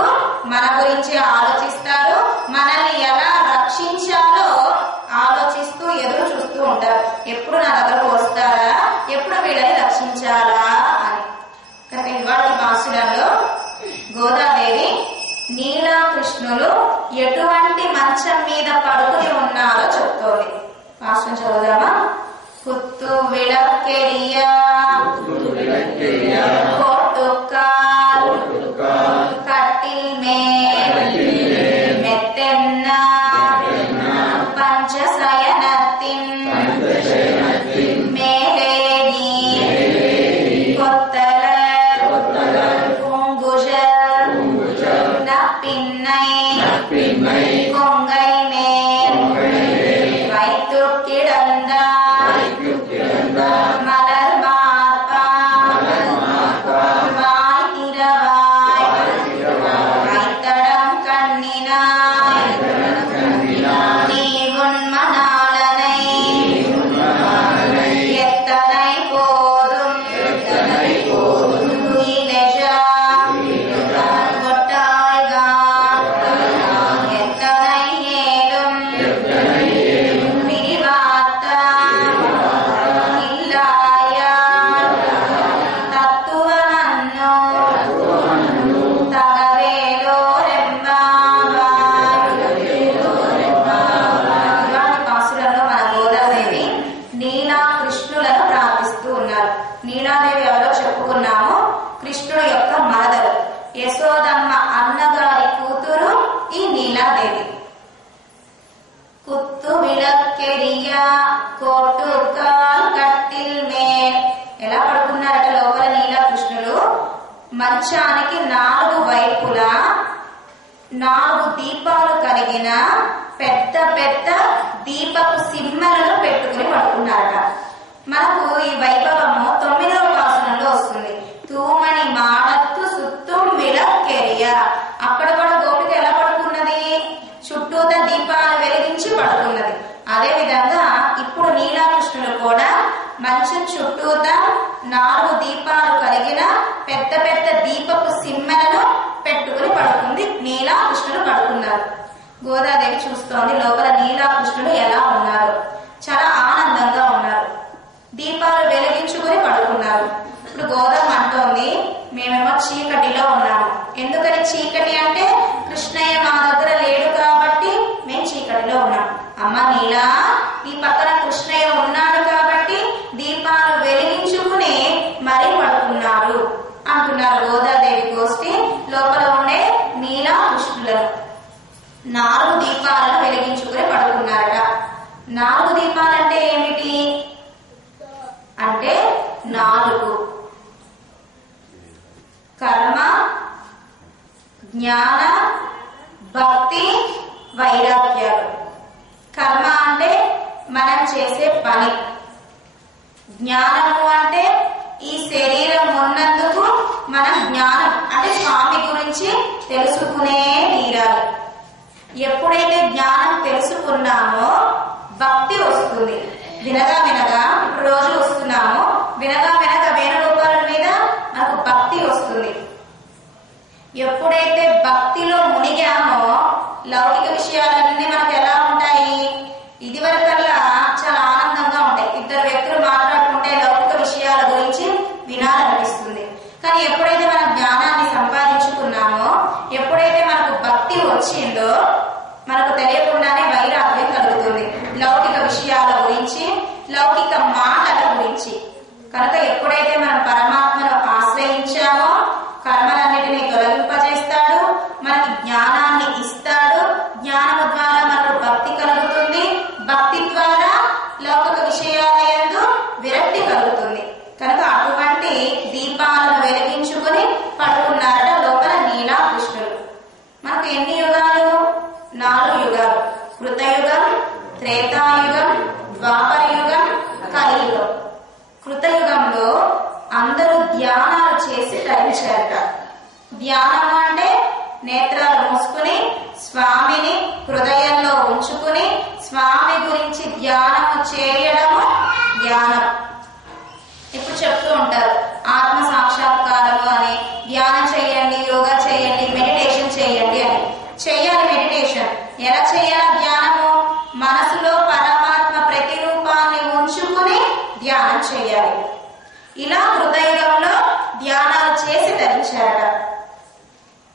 మన గురించి ఆలోచిస్తారు, మనల్ని ఎలా రక్షించాలో ఆలోచిస్తూ ఎదురు చూస్తూ ఉంటారు. ఎప్పుడు నా దగ్గరకు వస్తారా, కృష్ణులు ఎటువంటి మంచం మీద పడుకుని ఉన్నారో చెప్తోంది. వాస్తవం చదువుదామా? కుత్తు విళక్కెరియా కొట్టుకాల్ కట్టిల్ మేల్ మెత్తెన్న పంచశయనతిన్ మేలేని కొత్తల பூங்குழல் நப்பின்னை கொங்கை மேல் வைத்து கிடந்தாய் மலர் மார்பா வாய் திறவாய் கைத்தடம் கண்ணினாய் நீ உன்மனாளனை எத்தனை போதும் துயிலெழா கொட்டாய்கான் எத்தனை ஏலும் விரிவாத்தான் இல்லாயா தத்துவமன்னோ ఇలాంటి పాసులలో మన గోదాదేవి నీలా కృష్ణులను ప్రార్థిస్తూ ఉన్నారు. నీలాదేవి ఎవరో చెప్పుకున్నాము, కృష్ణుడు యొక్క మరదలు, యశోదమ్మ అన్నగారి కూతురు ఈ నీలాదేవి. కుత్తు విళక్కెరియా కోటుకాల్ కట్టిల్ మేల్. ఎలా పడుకున్నారట లోపల నీలా కృష్ణులు? మంచానికి 4 వైపులా 4 దీపాలు కలిగిన పెద్ద పెద్ద దీపపు సిమ్మలను పెట్టుకుని పడుకున్నారట. మనకు ఈ వైభవము 9వ పాసురంలో వస్తుంది. తూమణి మాడత్తు సుత్తుం విళక్కెరియా. అక్కడ కూడా గోపిక ఎలా పడుకున్నది? చుట్టూత దీపాలు వెలిగించి పడుకున్నది. అదే విధంగా ఇప్పుడు నీలాకృష్ణులు కూడా మంచం చుట్టూత 4 దీపాలు కలిగిన పెద్ద పెద్ద దీపపు సిమ్మలను పెట్టుకుని పడుకుంది. నీలాకృష్ణులు పడుకున్నారు. గోదాదేవి చూస్తోంది లోపల నీలాకృష్ణులు ఎలా ఉన్నారు. చాలా ఆనందంగా ఉన్నారు. దీపాలు వెలిగించుకుని పడుకున్నారు. ఇప్పుడు గోదాం అంటోంది, మేమేమో చీకటిలో ఉన్నాము. ఎందుకని చీకటి అంటే కృష్ణయ్య మా దగ్గర లేడు కాబట్టి మేము చీకటిలో ఉన్నాం. అమ్మ నీలా, ఈ పక్కన కృష్ణయ్య ఉన్నాడు కాబట్టి దీపాలు వెలిగించుకుని మరీ పడుకున్నారు అంటున్నారు గోదాదేవి గోష్ఠి లోపల ఉండే నీలా కృష్ణులను. 4 దీపాలను వెలిగించుకుని పడుకున్నారట. 4 దీపాలంటే ఏమిటి అంటే 4 కర్మ, జ్ఞాన, భక్తి, వైరాగ్యాలు. కర్మ అంటే మనం చేసే పని. జ్ఞానము అంటే ఈ శరీరం ఉన్నందుకు మనం జ్ఞానం అంటే స్వామి గురించి తెలుసుకునే తీరాలి. ఎప్పుడైతే జ్ఞానం తెలుసుకున్నామో భక్తి వస్తుంది. వినగా వినగా ఇప్పుడు రోజు వస్తున్నాము, వినగా వినగా వేణుగోపాల మీద మనకు భక్తి వస్తుంది. ఎప్పుడైతే భక్తిలో మునిగామో లౌకిక విషయాలన్నీ మనకు ఎలా ఉంటాయి? ఇదివరకల్లా చాలా ఆనందంగా ఉంటాయి. 2 వ్యక్తులు మాట్లాడుకుంటే లౌకిక విషయాల గురించి వినాలనిపిస్తుంది. కానీ ఎప్పుడైతే మనం జ్ఞానాన్ని సంపాదించుకున్నామో, ఎప్పుడైతే మనకు భక్తి వచ్చిందో మనకు తెలియకుండానే వైరాగ్యం కలుగుతుంది లౌకిక విషయాల గురించి, లౌకిక మాటల గురించి. కనుక ఎప్పుడైతే మనం పరమాత్మను ఆశ్రయించామో కర్మలన్నిటినీ తొలగింపజేస్తాడు, మనకి జ్ఞానాన్ని ఇస్తాడు. జ్ఞానము ద్వారా మనకు భక్తి కలుగుతుంది, భక్తి ద్వారా లౌకిక విషయాల యందు విరక్తి కలుగుతుంది. కనుక అటువంటి దీపాలను వెలిగించుకుని పడుకున్నారట లోపల నీలాకృష్ణులు. మనకు ఎన్ని యుగాలు? 4 యుగాలు. కృతయుగం, త్రేతాయుగం, ద్వాపరయుగం, కలియుగం. కృతయుగంలో అందరూ ధ్యానాలు చేసి తరించారట. ధ్యానం అంటే నేత్రాలు మూసుకుని స్వామిని హృదయంలో ఉంచుకుని స్వామి గురించి ధ్యానము చేయడము ధ్యానం. ఇప్పుడు చెప్తూ ఉంటారు ఆత్మ సాక్షాత్కారము అని, ధ్యానం చేయండి, యోగా చేయండి, మెడిటేషన్ చేయండి అని. చెయ్యాలి మెడిటేషన్. ఎలా చేయాలి ధ్యానము? మనసులో పరమాత్మ ప్రతిరూపాన్ని ఉంచుకుని ధ్యానం చేయాలి. ఇలా హృదయుగంలో ధ్యానాలు చేసి ధరించారట.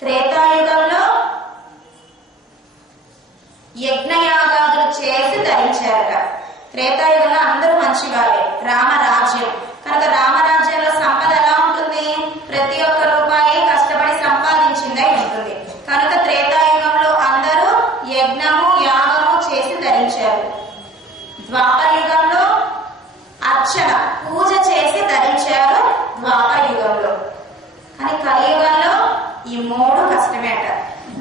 త్రేతాయుగంలో యజ్ఞయాగాదులు చేసి ధరించారట. త్రేతాయుగంలో అందరూ మంచివారే. రామరాజ్యం కనుక రామరాజ్యంలో సంపద ఎలా ఉంటుంది? ప్రతి ఒక్క రూపాయి కష్టపడి సంపాదించిందై ఉంటుంది. కనుక త్రేతాయుగంలో అందరూ యజ్ఞము యాగము చేసి ధరించారు. ద్వాపర యుగంలో అర్చన పూజ చేసి ధరించారు ద్వాపర యుగంలో. కానీ కలియుగంలో ఈ మూడు కష్టమే అట.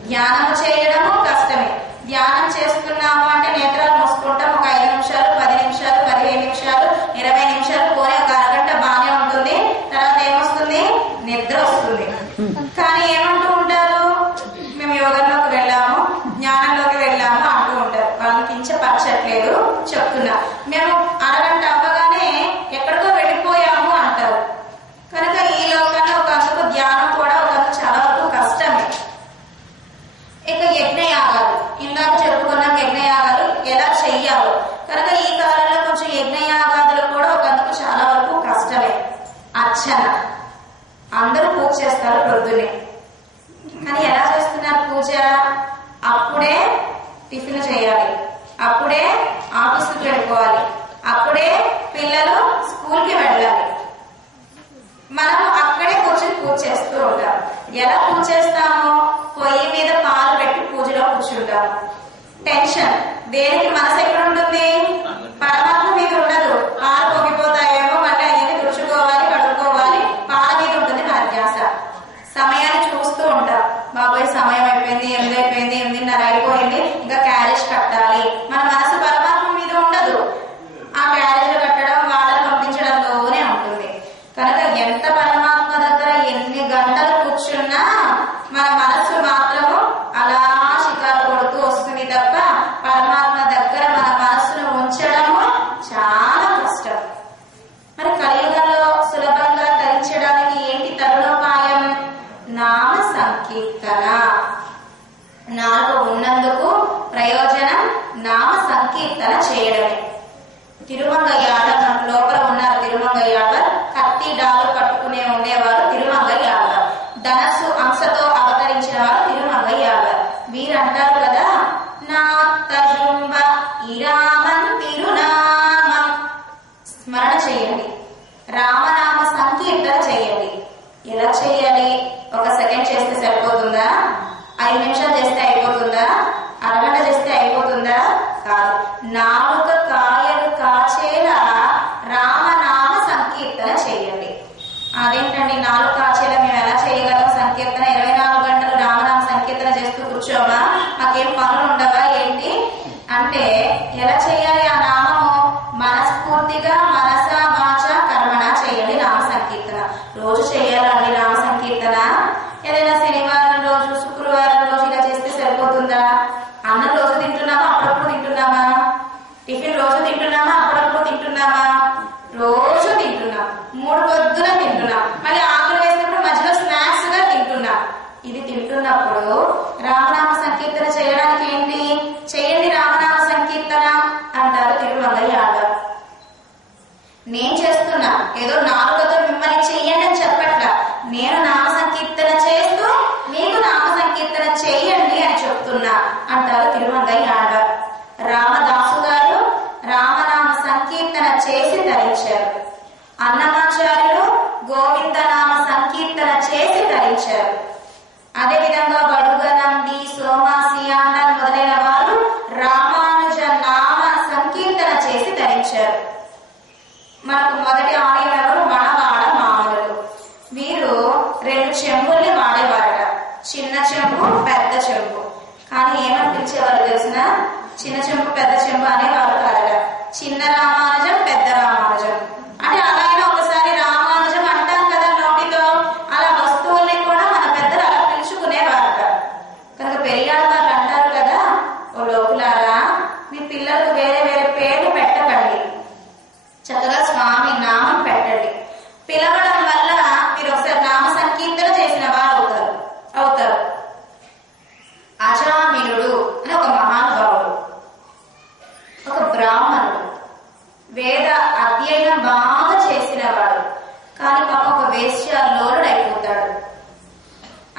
ధ్యానం చేయడము కష్టమే. ధ్యానం చేస్తున్నాము అంటే నేత్రాలు మూసుకుంటాం. ఒక 5 నిమిషాలు, 10 నిమిషాలు, 15 నిమిషాలు, 20 నిమిషాలు పోనీ ఒక అరగంట బాగానే ఉంటుంది. తర్వాత ఏమొస్తుంది? నిద్ర వస్తుంది. కానీ ఏమంటూ ఉంటారు? మేము యోగంలోకి వెళ్ళాము, జ్ఞానంలోకి వెళ్ళాము అంటూ ఉంటారు. వాళ్ళని కించపరచట్లేదు, చెప్తున్నా. మేము అరగంట అవ్వగానే ఎక్కడికో వెళ్ళిపోయాము అంటారు. కనుక ఈ లోకంలో ఒక అందుకు ధ్యానం కూడా ఒక చాలా వరకు కష్టమే. ఇక యజ్ఞయాగాలు ఇందాక చెప్పుకున్నాం. యజ్ఞయాగాలు ఎలా చెయ్యాలో కనుక ఈ కాలంలో కొంచెం యజ్ఞయాగాదులు కూడా ఒకందుకు చాలా వరకు కష్టమే. అర్చన అందరూ పూజ చేస్తారు పొద్దున్నే. కానీ ఎలా చేస్తున్నారు పూజ? అప్పుడే టిఫిన్ చేయాలి, అప్పుడే ఆఫీసుకి వెళ్ళిపోవాలి, అప్పుడే పిల్లలు స్కూల్కి వెళ్ళాలి. మనము అక్కడే కూర్చొని పూజ చేస్తూ ఉంటాం. ఎలా పూజ చేస్తాము? పొయ్యి మీద పాలు పెట్టి పూజలో కూర్చుంటాము. టెన్షన్ దేనికి? మనసు ఎక్కడ ఉంటుంది? పరమాత్మ మీద ఉండదు. పాలు పొంగిపోతాయేమో, మళ్ళీ అయ్యని తుడుచుకోవాలి, కడుక్కోవాలి, పాల మీద ఉంటుంది మన ధ్యాస. సమయాన్ని చూస్తూ ఉంటాం. బాబోయ్ సమయం అయిపోయింది, 8 అయిపోయింది, 8:30 అయిపోయింది, ఇంకా క్యారేజ్ కట్టాలి. మన మనసు పరమాత్మ మీద ఉండదు. ఆ క్యారేజ్ కట్టడం, వాళ్ళని పంపించడంలోనే ఉంటుంది. కనుక ఎంత పరమాత్మ దగ్గర ఎన్ని గంటలు కూర్చున్నా మన మనసు మాత్రము అలా షికారు కొడుతూ వస్తుంది తప్ప పరమాత్మ దగ్గర మన మనసును ఉంచడము చాలా కష్టం. మరి కలియుగంలో సులభంగా ధరించడానికి ఏంటి తరుణోపాయం? నామ సంకీర్తన. నాలుగు ఉన్నందుకు ప్రయోజనం నామ సంకీర్తన చేయడమే. తిరుమంగయ్యాళ్ళ లోపల ఉన్నారు. తిరుమంగయ్యాళ్ళ కత్తి డాలు పట్టుకునే ఉండేవారు తిరుమంగయ్యాళ్ళ. ధనస్సు అంశతో అవతరించిన వారు తిరుమంగయ్యాళ్ళ. వీరు అంటారు కదా, నా తజుంబ ఇరామన్ తిరునామం. స్మరణ చేయండి, రామనామ సంకీర్తన చేయండి. ఎలా చేయాలి? 1 సెకండ్ చేస్తే సరిపోతుందా? 5 నిమిషాలు చేస్తే అయిపోతుందా? అరగంట చేస్తే అయిపోతుందా? కాదు. నాలుక కాయలు కాచేలా రామనామ సంకీర్తన చేయండి. అదేంటండి నాలుక కాచేలా మేము ఎలా చేయగలం సంకీర్తన? 24 గంటలు రామనామ సంకీర్తన చేస్తూ కూర్చోమా? మాకేం పనులు ఉండవా ఏంటి అంటే, ఎలా చేయాలి? ఆ నామము మనస్ఫూర్తిగా మనస వాచ కర్మణ చేయండి. నామ సంకీర్తన రోజు చేయాలండి. నామ సంకీర్తన ఏదైనా శనివారం రోజు, శుక్రవారం రోజు ఇలా చేస్తే సరిపోతుందా? అన్నం రోజు తింటున్నామా? అప్పుడప్పుడు తింటున్నామా? టిఫిన్ రోజు తింటున్నామా? అప్పుడప్పుడు తింటున్నామా? రోజు తింటున్నాం. 3 పొద్దున తింటున్నాం. మళ్ళీ ఆకలి వేసినప్పుడు మధ్యలో స్నాక్స్ గా తింటున్నాం. ఇది తింటున్నప్పుడు రామనామ సంకీర్తన చేయడానికి ఏంటి? చేయండి రామనామ సంకీర్తన అంటారు తిరుమంగయ్యాళ్ళ. నేను చేస్తున్నా, ఏదో నాలుగుతో మిమ్మల్ని చెయ్యండి అని చెప్పట్లా. నేను నామ సంకీర్తన చేస్తూ మీకు నామ సంకీర్తన చెయ్యండి అని చెప్తున్నా అంటారు తిరుమంగయ్యాళ్ళ. రామదాసు గారు రామనామ సంకీర్తన చేసి ధరించారు. అన్నమాచార్యులు గోవిందనామ సంకీర్తన చేసి ధరించారు. అదేవిధంగా బడుగనంది, సోమాసియానంద్ మొదలైన వారు రామానుజ నామ సంకీర్తన చేసి ధరించారు. మనకు మొదటి ఆలయం ఎవరు? మనవాడ మామూలు. వీరు 2 చెంబుల్ని వాడేవారట. చిన్న చెంబు, పెద్ద చెంబు. కానీ ఏమని పిలిచేవారు తెలిసిన? చిన్న చెంబు పెద్ద చెంబు అనేవారు కాదట. చిన్న రామానుజం, పెద్ద రామానుజం. అంటే అలా అయినా ఒకసారి రామానుజం అంటాం కదా నోటితో, అలా వస్తువుల్ని కూడా మన పెద్దలు అలా పిలుచుకునేవారట. కనుక పెరియాళ్ళ వారు అంటారు కదా, ఓ లోకులారా, మీ పిల్లలకు వేరే వేరే పేర్లు పెట్టకండి, చక్కగా స్వామి నామం పెట్టండి. పిలవడం వల్ల మీరు ఒకసారి నామ సంకీర్తన చేసిన వారు అవుతారు. అజామినుడు అని ఒక మహానుభావుడు, ఒక బ్రాహ్మణుడు, వేద అధ్యయనం బాగా చేసినవాడు. కానీ పాప ఒక వేశ్యలోనుడు అయిపోతాడు.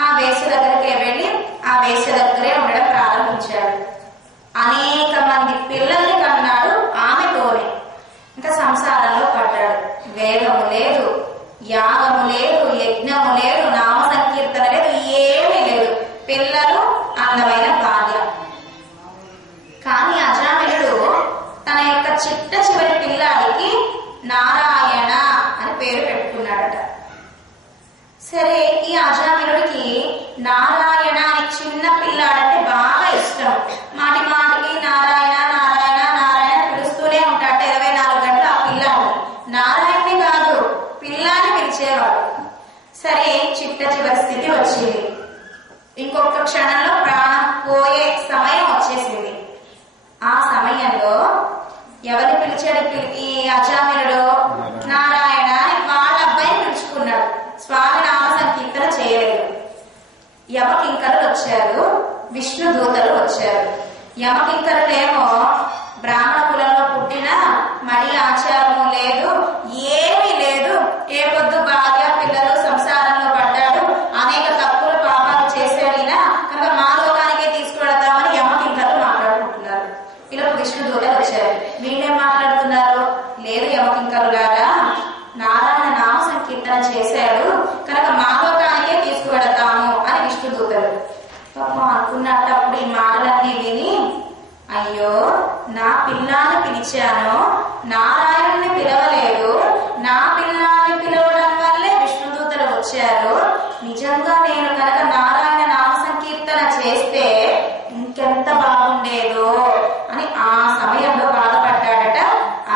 ఆ వేశ్య దగ్గరికే వెళ్ళి ఆ వేశ్య దగ్గరే ఉండడం ప్రారంభించాడు. వేదము లేదు, యాగము లేదు, యజ్ఞము లేదు, నామ సంకీర్తన లేదు, ఏమీ లేదు. పిల్లలు, అందమైన భార్య. కానీ అజామిలుడు తన యొక్క చిట్ట చివరి పిల్లాడికి నారాయణ అని పేరు పెట్టుకున్నాడట. సరే, ఈ అజామిలుడికి నారాయణ అని చిన్న పిల్లాడంటే బాగా ఇష్టం. మాటి మాటికి నారాయణ నారాయణ నారాయణ పిలుస్తూనే ఉంటాడు. 24 గంటలు ఆ పిల్లాడు నారాయణని కాదు, పిల్లాన్ని పిలిచేవాడు. సరే, చిట్ట చివరి స్థితి వచ్చింది. ఇంకొక క్షణంలో ప్రాణం పోయే సమయం వచ్చేసింది. ఆ సమయంలో ఎవరిని పిలిచాడు ఈ అజామిలుడు? నారాయణ అని వాళ్ళ అబ్బాయిని పిలుచుకున్నాడు. స్వామి నామ సంకీర్తన చేయలేదు. యమకింకరులు వచ్చారు, విష్ణు దూతలు వచ్చారు. యమకింకరులేమో బ్రాహ్మణ కులంలో పుట్టిన మడి ఆచారము లేదు, ఏమీ లేదు, ఏ పొద్దు భార్య పిల్లలు సంసారంలో పడ్డాడు, అనేక తప్పులు పాపాలు చేశాడినా కనుక మా లోకానికే తీసుకువెడతామని యమకింకరులు మాట్లాడుకుంటున్నారు. ఇలా విష్ణు దూతలు వచ్చారు. వీళ్ళేం మాట్లాడుతున్నారు? లేదు యమకింకరులారా, నారాయణ నామ సంకీర్తన చేశాడు కనుక మా లోకానికే తీసుకువెడతాము అని విష్ణు దూతలు పాపం అనుకున్నప్పుడు ఈ మాటలన్నీ విని, అయ్యో నా పిల్లాన్ని పిలిచాను, నారాయణుని పిలవలేదు, నా పిల్లాన్ని పిలవడం వల్లే విష్ణు దూతలు వచ్చారు. నిజంగా నేను కనుక నారాయణ నామ సంకీర్తన చేస్తే ఇంకెంత బాగుండేదో అని ఆ సమయంలో బాధపడ్డాడట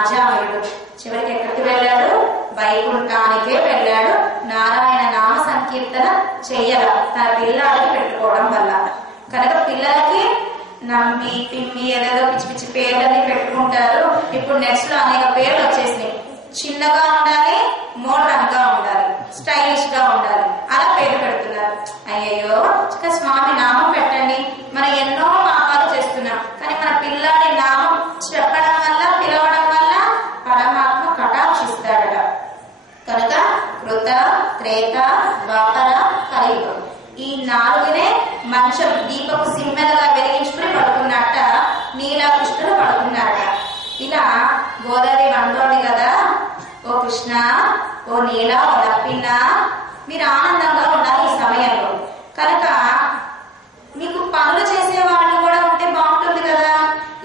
అజామిలుడు. చివరికి ఎక్కడికి వెళ్ళాడు? వైకుంఠానికే వెళ్ళాడు. నారాయణ నామ సంకీర్తన చెయ్యాల తన పిల్లాడికి పెట్టుకోవడం వల్ల. కనుక పిల్లలకి నమ్మి పిమ్మి ఏదేదో పిచ్చి పిచ్చి పేర్లన్నీ పెట్టుకుంటారు. ఇప్పుడు నెక్స్ట్ లో అనేక పేర్లు వచ్చేసినాయి. చిన్నగా ఉండాలి, మోడర్న్ గా ఉండాలి, స్టైలిష్ గా ఉండాలి, అలా పేరు పెడుతున్నారు. అయ్యయ్యో, స్వామి నామం పెట్టండి. మనం ఎన్నో పాపాలు చేస్తున్నాం, కానీ మన పిల్లాడి నామం చెప్పడం వల్ల పిలవడం వల్ల పరమాత్మ కటాక్షిస్తాడట. కనుక కృత, త్రేత, ద్వాపర, కలియుగం ఈ 4నే మనుషులు దీపపు సిమ్మెలుగా వెలిగించుకుని పడుకున్నట్ట నీలకృష్ణుడు పడుకున్నారట. ఇలా గోదావరి అంటోంది కదా, ఓ కృష్ణ, ఓ నీల, ఓ నప్పిన్న, మీరు ఆనందంగా ఉండాలి ఈ సమయంలో. కనుక మీకు పనులు చేసే వాళ్ళు కూడా ఉంటే బాగుంటుంది కదా.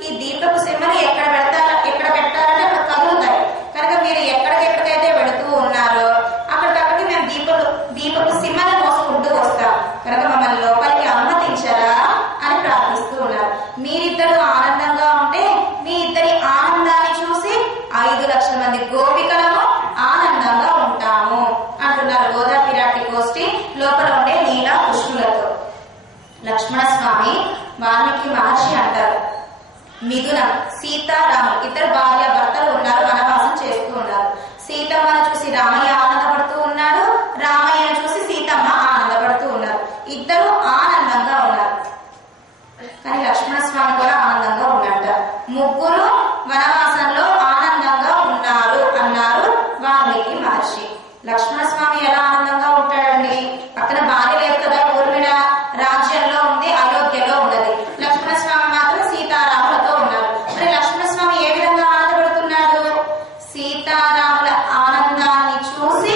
ఈ దీపపు సిమ్మని ఎక్కడ పెట్టాలంటే అక్కడ కదులుతాయి. కనుక మీరు ఎక్కడికైతే వెళుతూ ఉన్నారో అక్కడికక్కడికి మేము దీపపు సిమ్మని మోసుకుంటూ వస్తాం. కనుక మమ్మల్ని లోపలికి అనుమతించరా అని ప్రార్థిస్తూ ఉన్నారు. మీరిద్దరు ఆనందంగా ఉంటే మీ ఇద్దరి ఆనందాన్ని చూసి 5 లక్షల మంది గోపికలము ఆనందంగా ఉంటాము అంటున్నారు గోదా పిరాటి గోష్ఠి లోపల ఉండే నీలా కృష్ణులతో. లక్ష్మణ స్వామి వాల్మీకి మహర్షి అంటారు. మిథునం, సీతారాములు ఇద్దరు భార్య భర్తలు ఉన్నారు, వనవాసం చేస్తూ ఉన్నారు. సీతమ్మను చూసి రామయ్య ఆనందపడుతూ ఉన్నాడు, రామయ్యను చూసి సీతమ్మ ఆనందపడుతూ ఉన్నారు. ఇద్దరు ఆనందంగా ఉన్నారు. కానీ లక్ష్మణ స్వామి కూడా ఆనందంగా ఉన్నాడ. ముగ్గురు వనవాసంలో ఆనందంగా ఉన్నారు అన్నారు వాల్మీకి మహర్షి. లక్ష్మణ స్వామి ఎలా ఆనందంగా ఉంటాడండి? పక్కన భార్య లేదు కదా, ఊర్మిళ రాజ్యంలో ఉంది, అయోధ్యలో ఉన్నది. లక్ష్మణ స్వామి మాత్రం సీతారాములతో ఉన్నారు. మరి లక్ష్మణ స్వామి ఏ విధంగా ఆనందపడుతున్నాడు? సీతారాముల ఆనందాన్ని చూసి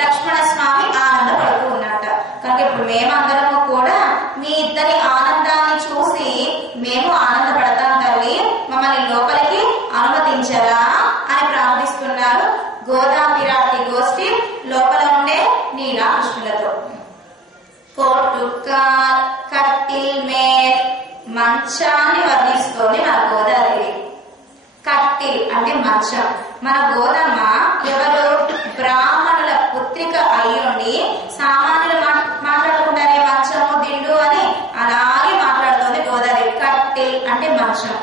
లక్ష్మణ స్వామి ఆనందపడుతూ ఉన్నట్ట. కనుక ఇప్పుడు మేమందరము కూడా మీ ఇద్దరి ఆనందాన్ని చూసి మేము ఆనందపడతాం తల్లి, మమ్మల్ని లోపలికి అనుమతించరా అని ప్రార్థిస్తున్నారు గోదా పిరాటి గోష్ఠి లోపల ఉండే నీలా కృష్ణులతో. కోటుకాల్ కట్టిల్ మేల్ మంచాన్ని వర్ణిస్తోంది మన గోదాదేవి. కట్టిల్ అంటే మంచం. మన గోదమ్మ ఎవరు? బ్రాహ్మణుల పుత్రిక అయ్యుండి సామాన్యులు మాట్లాడుకుంటారే మంచము దిండు అని అలాగే మాట్లాడుతోంది గోదాదేవి. కట్టిల్ అంటే మంచం.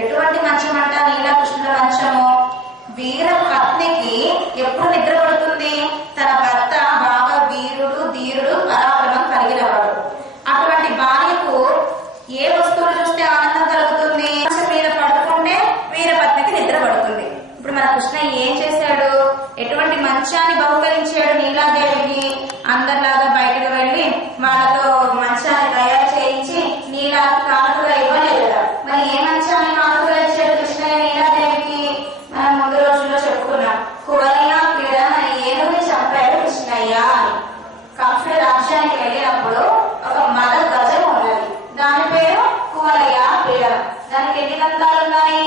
ఎటువంటి మంచం అంట? నీలకృష్ణుల మంచము. వీర పత్నికి ఎప్పుడు నిద్ర పడుతుంది? తన భర్త బాగా వీరుడు, ధీరుడు, పరాక్రమం కలిగినవాడు. అటువంటి భార్యకు ఏ వస్తువులు చూస్తే ఆనందం కలుగుతుంది? మీద పడుకుంటే వీరపత్నికి నిద్ర పడుతుంది. ఇప్పుడు మన కృష్ణ ఏం చేశాడు? ఎటువంటి మంచాన్ని బహుకరించాడు నీలాదేవికి? అందరిలాగా బయటకు వెళ్ళి వాళ్ళతో మంచాన్ని తయారు చేయించి నీలా కానుకగా ఇవ్వలేదు కదా. మరి ఏ మంచాన్ని కానుకగా ఇచ్చాడు కృష్ణ నీలాదేవికి? మనం ముందు రోజుల్లో చెప్పుకున్నాం. కువలయ క్రీడ రామాలయానికి వెళ్ళినప్పుడు ఒక మద గజం ఉన్నది. దాని పేరు కువలయ పీడనం. దానికి ఎన్ని దంతాలు ఉన్నాయి?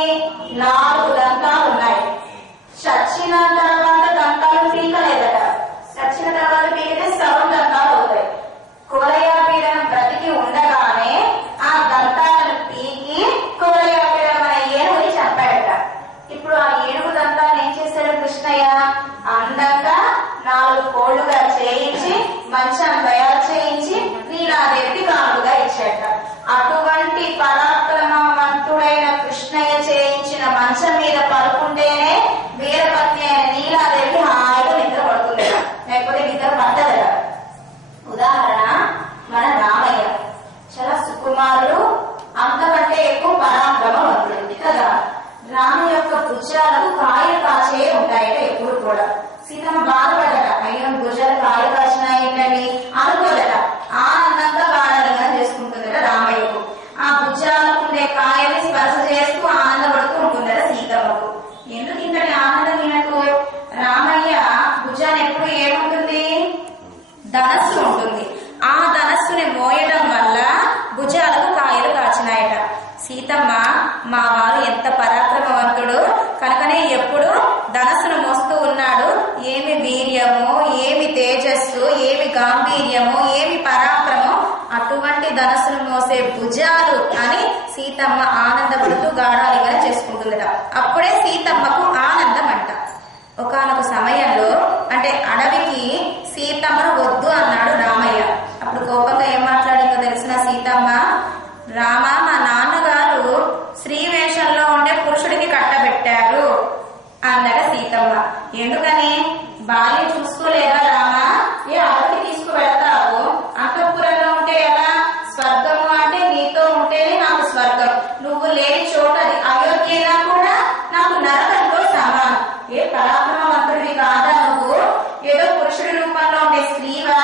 4 దంతాలు ఉన్నాయి. చచ్చిన తర్వాత దంతాలు పీకలేదట. చచ్చిన తర్వాత పీకితే సగం దంతాలు అవుతాయి. కువలయ పీడనం బ్రతికి ఉండగానే ఆ దంతాలను పీకి కువలయ పీడనం అనే ఏనుగుని చంపాడట. ఇప్పుడు ఆ ఏనుగు దంతాలను ఏం చేశాడు కృష్ణయ్య? అందంగా 4 కోళ్లుగా చేయించి మంచం తయారు చేయించి నీలాదేవికి కానుకగా ఇచ్చాట. అటువంటి పరాక్రమవంతుడైన కృష్ణయ్య చేయించిన మంచం మీద పడుకుంటేనే వీరపత్ని అయిన నీలాదేవికి హాయిగా నిద్ర పడుతుంది, లేకపోతే నిద్ర పట్టదట. ఉదాహరణ మన రామయ్య చాలా సుకుమారుడు, అంతకంటే ఎక్కువ పరాక్రమవంతుడు కదా. రాము యొక్క భుజాలకు కాయలు కాచే ఉంటాయట ఎప్పుడు కూడా. సీతమ్మ బాధపడట, అయ్యో భుజాలు కాయలు కాచినాయేంటని అనుకోదట. ఆనందంగా బాణాలింగనం చేసుకుంటుందట రామయ్యకు. ఆ భుజాలకు ఉండే కాయల్ని స్పర్శ చేస్తూ ఆనందపడుతూ ఉంటుందట సీతమ్మకు. ఎందుకు ఇంతటి ఆనందం ఈయనకు? రామయ్య భుజాన్ని ఎప్పుడు ఏముంటుంది? ధనస్సు ఉంటుంది. ఆ ధనస్సుని మోయడం వల్ల భుజాలకు కాయలు కాచినాయట. సీతమ్మ మా వారు ఎంత పరాక్రమవంతుడు కనుకనే ఎప్పుడు ధనస్సును మోస్తూ ఉన్నాడు. ఏమి వీర్యము, ఏమి తేజస్సు, ఏమి గాంభీర్యము, ఏమి పరాక్రమం, అటువంటి ధనస్సును మోసే భుజాలు అని సీతమ్మ ఆనందపడుతూ గాఢాలిగా చేసుకుంటుందట. అప్పుడే సీతమ్మకు ఆనందం అంట. ఒకానొక సమయంలో అంటే అడవికి సీతమ్మను వద్దు అన్నాడు రామయ్య. అప్పుడు కోపంగా ఏం మాట్లాడిందో తెలిసిన సీతమ్మ, రామ మా నాన్నగారు స్త్రీ వేషంలో ఉండే పురుషుడికి కట్టబెట్టారు అందట సీతమ్మ. ఎందుకని? భార్య చూసుకోలేదా రామా? ఏ అడవికి తీసుకువెళ్తావు? అంతఃపురంలో ఉంటే ఎలా? స్వర్గము అంటే నీతో ఉంటేనే నాకు స్వర్గం. నువ్వు లేని చోట అయోధ్యనా కూడా నాకు నరకంతో సమానం. ఏ పరాక్రమవంతుడివి కాదా నువ్వు? ఏదో పురుషుడి రూపంలో ఉండే స్త్రీవా?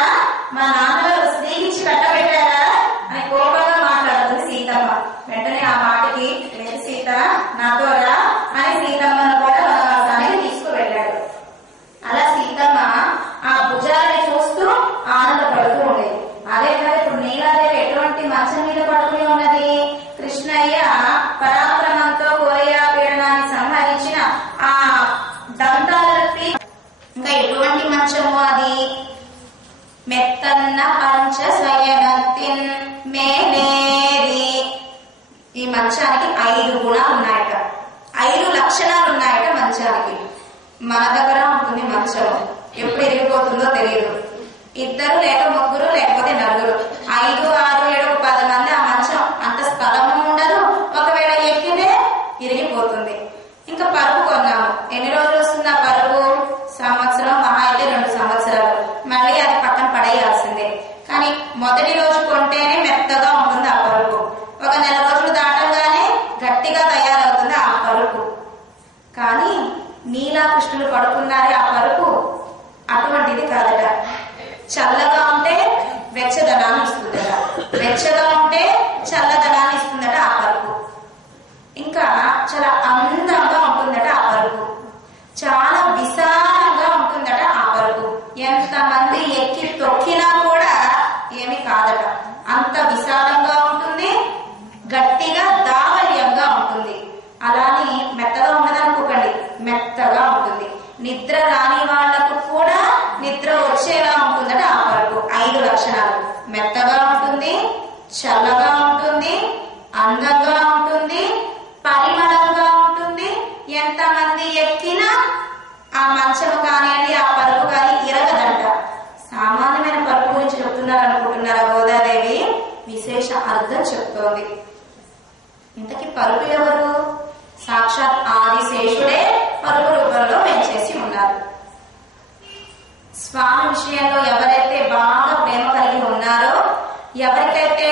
మా నాన్నగారు స్త్రీకి ఇచ్చి కట్టబెట్టారా అని కోపంగా మాట్లాడుతుంది సీతమ్మ. వెంటనే ఆ మాటకి లేదు సీత నాతో రా అని సీతమ్మను కూడా వనవాసానికి తీసుకువెళ్ళాడు. అలా సీతమ్మ ఆ భుజాన్ని చూస్తూ ఆనందపడుతూ ఉండేది. అదే కదా ఇప్పుడు నీలాదేవి ఎటువంటి మంచం మీద పడుకుని ఉన్నది? కృష్ణయ్య పరాక్రమంతో కోరయ్య పీడనాన్ని సంహరించిన ఆ దంతాలకి ఇంకా ఎటువంటి మంచము అది? మెత్తన్న పంచ స్వయనత్తిన్ మేనేది. ఈ మంచానికి 5 గుణాలు ఉన్నాయట, 5 లక్షణాలు ఉన్నాయట మంచానికి. మన దగ్గర ఉంటుంది మంచం, ఎప్పుడు ఎరిగిపోతుందో తెలియదు. 2 లేక 3 లేకపోతే 4, 5, 6, 7, 10 మంది ఆ మంచం. అంత స్థలము ఉండదు. ఒకవేళ ఎక్కితే ఇరిగిపోతుంది. ఇంకా పరుపు కొన్నాము. ఎన్ని రోజులు వస్తుంది ఆ పరుపు? సంవత్సరం, మహా అయితే 2 సంవత్సరాలు. మళ్ళీ అది పక్కన పడేయాల్సిందే. కానీ మొదటి రోజు కొంటేనే మెత్తగా ఉంటుంది ఆ పరుపు. ఒక నెల రోజులు దాటంగానే గట్టిగా తయారవుతుంది ఆ పరుపు. కానీ నీలాకృష్ణులు పడుకున్నారే ఆ పరుపు అటువంటిది కాదట. చల్లగా ఉంటే వెచ్చదనాన్ని ఇస్తుందట, వెచ్చగా ఉంటే చల్లదనాన్ని ఇస్తుందట ఆ పరుపు. ఇంకా చాలా అందంగా ఉంటుందట ఆ పరుపు. చాలా విశాలంగా ఉంటుందట ఆ పరుపు. ఎంతమంది ఎక్కి తొక్కినా కూడా ఏమి కాదట. అంత విశాలంగా ఉంటుంది, గట్టిగా దావల్యంగా ఉంటుంది. అలాని మెత్తగా ఉండదనుకోకండి, మెత్తగా ఉంటుంది. నిద్ర రాని వాళ్లకు కూడా నిద్ర వచ్చేలా ఉంటుందట ఆ పరుపు. 5 లక్షణాలు: మెత్తగా ఉంటుంది, చల్లగా ఉంటుంది, అందంగా ఉంటుంది, పరిమళంగా ఉంటుంది. ఎంతమంది ఎక్కినా ఆ మంచము కానివ్వండి, ఆ పరుపు కానీ ఇరగదంట. సామాన్యమైన పరుపు గురించి చెప్తున్నారు అనుకుంటున్నారా గోదాదేవి? విశేష అర్థం చెప్తోంది. ఇంతకీ పరుపు ఎవరు? సాక్షాత్ ఆదిశేషుడే పరుపు రూపంలో వేంచేసి ఉన్నారు. స్వామి విషయంలో ఎవరైతే బాగా ప్రేమ కలిగి ఉన్నారో, ఎవరికైతే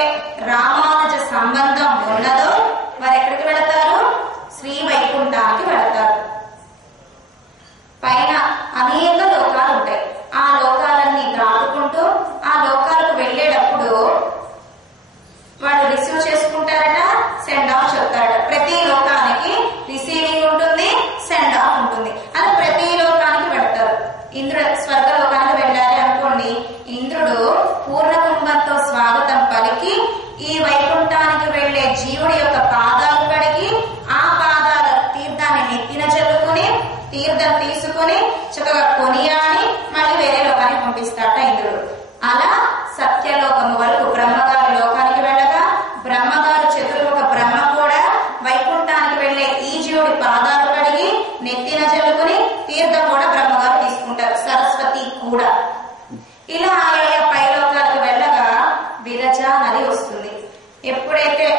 రామానుజ సంబంధం ఉన్నదో వారు ఎక్కడికి వెళతారు? శ్రీ వైకుంఠానికి వెళతారు. పైన అనేక లోకాలు ఉంటాయి. ఆ లోకాలన్నీ దాటుకుంటూ ఆ లోకాలకు వెళ్ళేటప్పుడు వాడు రిసీవ్ చేసుకుంటారట, సెండ్ ఆఫ్ చెప్తారట. ప్రతి లోకానికి రిసీవింగ్ ఉంటుంది, సెండ్ ఆఫ్ ఉంటుంది. అలా ప్రతి లోకానికి వెళ్తారు. ఇంద్రుడు స్వర్గ లోకానికి వెళ్ళాలి అనుకోండి, ఇంద్రుడు పూర్ణ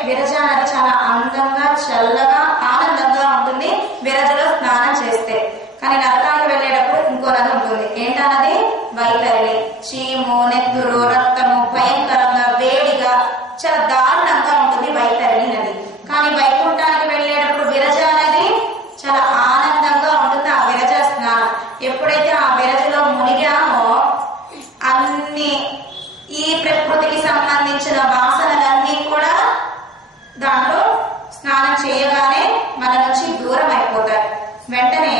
విరజ నది చాలా అందంగా చల్లగా ఆనందంగా ఉంటుంది విరజలో స్నానం చేస్తే. కానీ నరకానికి వెళ్ళేటప్పుడు ఇంకో నది ఉంటుంది. ఏంటన్నది? వైతరిణి. చీము, నెత్తురు, రక్తము, భయంకరంగా వేడిగా చాలా దారుణంగా ఉంటుంది వైతరిణి నది. కానీ వైకుంఠానికి వెళ్ళేటప్పుడు విరజ నది చాలా ఆనందంగా ఉంటుంది ఆ విరజ స్నానం. ఎప్పుడైతే ఆ విరజలో మునిగామో అన్ని ఈ ప్రకృతికి సంబంధించిన వాసనలన్నీ కూడా దాంట్లో స్నానం చేయగానే మన నుంచి దూరం అయిపోతాయి. వెంటనే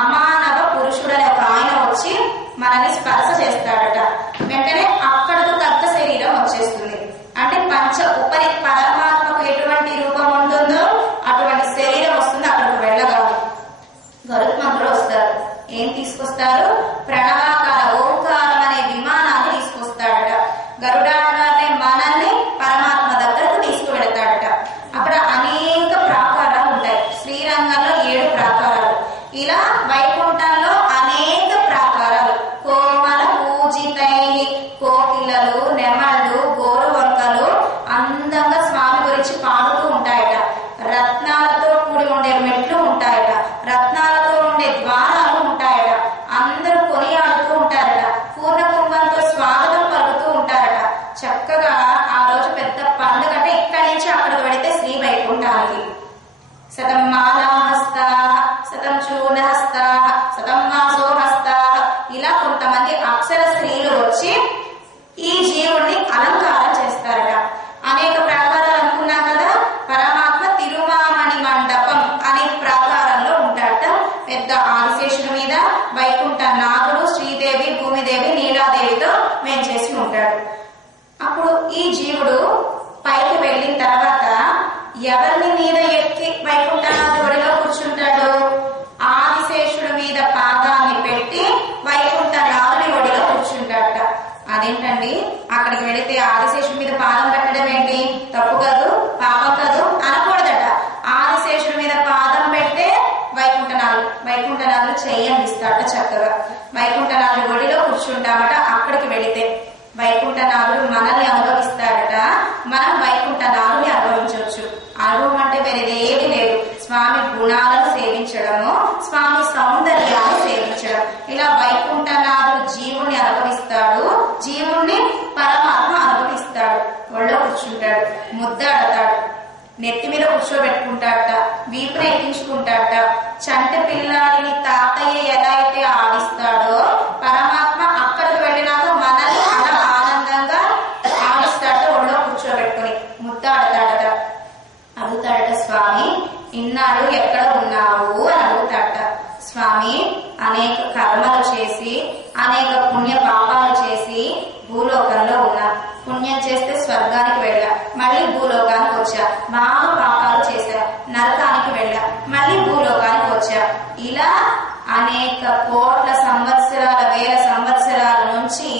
అమానవ పురుషుడనే ఒక ఆయన వచ్చి మనని స్పర్శ చేస్తాడట. వెంటనే అక్కడకు తగ్గ శరీరం వచ్చేస్తుంది. అంటే పంచ ఉపరి పరమాత్మకు ఎటువంటి రూపం ఉంటుందో అటువంటి శరీరం వస్తుంది. అక్కడికి వెళ్ళగానే గరుత్మంతుడు వస్తారు. ఏం తీసుకొస్తారు? ప్రణవాకార ఓంకారం అనే విమానాన్ని తీసుకొస్తాడట. గరుడానే మనల్ని పరమాత్మ దగ్గరకు తీసుకువెడతాడట. అక్కడ అనేక ప్రాకారాలు ఉంటాయి. శ్రీరంగంలో 7 ప్రాకారాలు, ఇలా వైకుంఠంలో అనేక ప్రాకారాలు. కోమల పూజితై కోకిలలు, నెమళ్ళు, గోరువంకలు అందంగా స్వామి గురించి పాడుతూ ఉంటాయట. రత్నాలతో కూడి ఉండే మెట్లు ఉంటాయట. రత్నాలతో ఉండే ద్వారాలు ఉంటాయట. అందరూ కొనియాడుతూ ఉంటారట. పూర్ణ కుంభంతో స్వాగతం పలుకుతూ ఉంటారట. చక్కగా ఆ రోజు పెద్ద పండుగ. అంటే ఇక్కడి నుంచి అక్కడికి వెళితే శ్రీ వైకుంఠానికి శతం మాలాహస్తా, శతం చూర్ణహస్తా, శతం వాసోహస్తా, ఇలా కొంతమంది అప్సర స్త్రీలు వచ్చి ఈ జీవుడిని అలంకారం చేస్తారట. అనేక ప్రాకారాలు అనుకున్నాం కదా. పరమాత్మ తిరుమామణి మండపం అనే ప్రాకారంలో ఉంటాడట. పెద్ద ఆదిశేషుడి మీద వైకుంఠ నాగుడు, శ్రీదేవి, భూమిదేవి, నీలాదేవితో వేంచేసి ఉంటాడు. అప్పుడు ఈ జీవుడు పైకి వెళ్ళిన తర్వాత ఎవరిని మీద ఎక్కి వైకుంఠనాథుడి ఒడిలో కూర్చుంటాడు? ఆదిశేషుడి మీద పాదాన్ని పెట్టి వైకుంఠనాథుడి ఒడిలో కూర్చుంటాడట. అదేంటండి, అక్కడికి వెళితే ఆదిశేషుడి మీద పాదం పెట్టడం ఏంటి? తప్పు కాదు, పాపం కాదు అనకూడదట. ఆదిశేషుడి మీద పాదం పెడితే వైకుంఠనాథుడు చెయ్యందిస్తాడట. చక్కగా వైకుంఠనాథుడి ఒడిలో కూర్చుంటామట. అక్కడికి వెళితే వైకుంఠనాథుడు మనల్ని అనుభవిస్తాడట. మనం వైకుంఠనాథుని అనుభవించవచ్చు. అనుభవం అంటే వేరేదేది లేదు. స్వామి గుణాలను సేవించడము, స్వామి సౌందర్యాన్ని సేవించడం. ఇలా వైకుంఠనాథుడు జీవుణ్ణి అనుభవిస్తాడు, జీవుణ్ణి పరమాత్మ అనుభవిస్తాడు. ఒళ్ళో కూర్చుంటాడు, ముద్దాడతాడు, నెత్తి మీద కూర్చోబెట్టుకుంటాడట, వీపున ఎక్కించుకుంటాడట. చంటి పిల్లాడిని తాతయ్య ఎలా అయితే ఆడిస్తాడో పరమాత్మ అక్కడికి వెళ్ళినాక మనల్ని అలా ఆనందంగా ఆడిస్తాడట. ఒళ్ళో కూర్చోబెట్టుకుని ముద్దాడతాడట. అడుగుతాడట, స్వామి ఇన్నాళ్ళు ఎక్కడ ఉన్నావు అని అడుగుతాడట. స్వామి అనేక కర్మలు చేసి అనేక పుణ్య పాపాలు చేసి భూలోకంలో ఉన్నా. పుణ్యం చేస్తే స్వర్గానికి వెళ్ళా, మళ్ళీ భూలోకానికి వచ్చా. బాగా పాపాలు చేశా, నరకానికి వెళ్ళా, మళ్ళీ భూలోకానికి వచ్చా. ఇలా అనేక కోట్ల సంవత్సరాల, వేల సంవత్సరాల నుంచి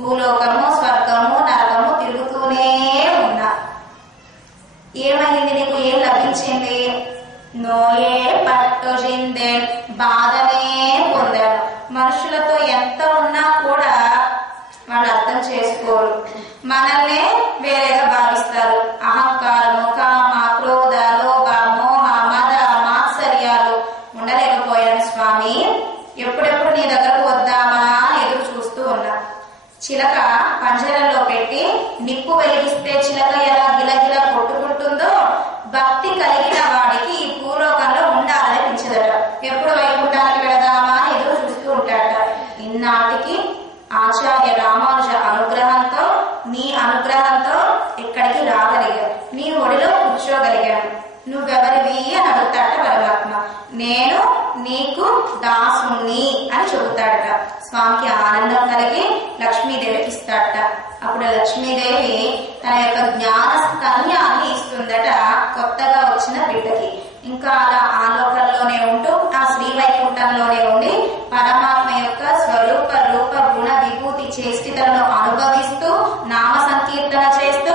భూలోకము, స్వర్గము, నరకము తిరుగుతూనే ఉన్నా. ఏమైంది నీకు? ఏం లభించింది? నోయే పట్టు జిందే, బాధనే పొందాను. మనుషులతో ఎంత ఉన్నా కూడా వాళ్ళు అర్థం చేసుకోరు, మనల్నే వేరేగా భావిస్తారు. అహంకారము, కామ, క్రోధ, లోభ, మోహ, మద, మాత్సర్యాలు ఉండలేకపోయాను స్వామి. ఎప్పుడెప్పుడు నీ దగ్గరకు వద్దామా ఎదురు చూస్తూ ఉన్నా. చిలక పంజరంలో పెట్టి నిప్పు వెలిగిస్తే చిలక ఎలా గిలగిల కొట్టుకుంటుందో భక్తి కలిగిన వాడికి ఈ భూలోకంలో ఉండాలనిపించదట. ఎప్పుడు వైకుంఠానికి వెళదామా ఎదురు చూస్తూ ఉంటాడట. ఇన్నాటికి ఆచార్య రామానుజ అనుగ్రహంతో, నీ అనుగ్రహంతో ఇక్కడికి రాగలిగాను, నీ ఒడిలో కూర్చోగలిగాను. నువ్వెవరివి అని అడుగుతాడట పరమాత్మ. నేను నీకు దాసుని అని చెబుతాడట. స్వామికి ఆనందం కలిగి లక్ష్మీదేవికి ఇస్తాడట. అప్పుడు లక్ష్మీదేవి తన యొక్క జ్ఞాన స్తన్యాన్ని ఇస్తుందట కొత్తగా వచ్చిన బిడ్డకి. ఇంకా అలా ఆ లోకంలోనే ఉంటూ ఆ శ్రీ వైకుంఠంలోనే ఉండి పరమాత్మ యొక్క స్వరూప రూప గుణ విభూతి చేష్టితలను అనుభవిస్తూ నామ సంకీర్తన చేస్తూ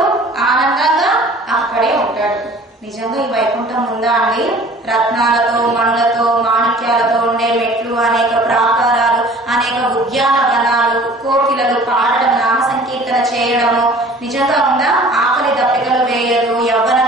ఆనందంగా అక్కడే ఉంటాడు. నిజంగా ఈ వైకుంఠం ఉందా అండి? రత్నాలతో, మణులతో, మాణిక్యాలతో ఉండే మెట్లు, అనేక ప్రాకారాలు, అనేక ఉద్యానవనాలు, కోకిలలు పాడడం, నామ సంకీర్తన చేయడము నిజంగా ఉందా? ఆకలి దప్పికలు వేయదు, యవ్వన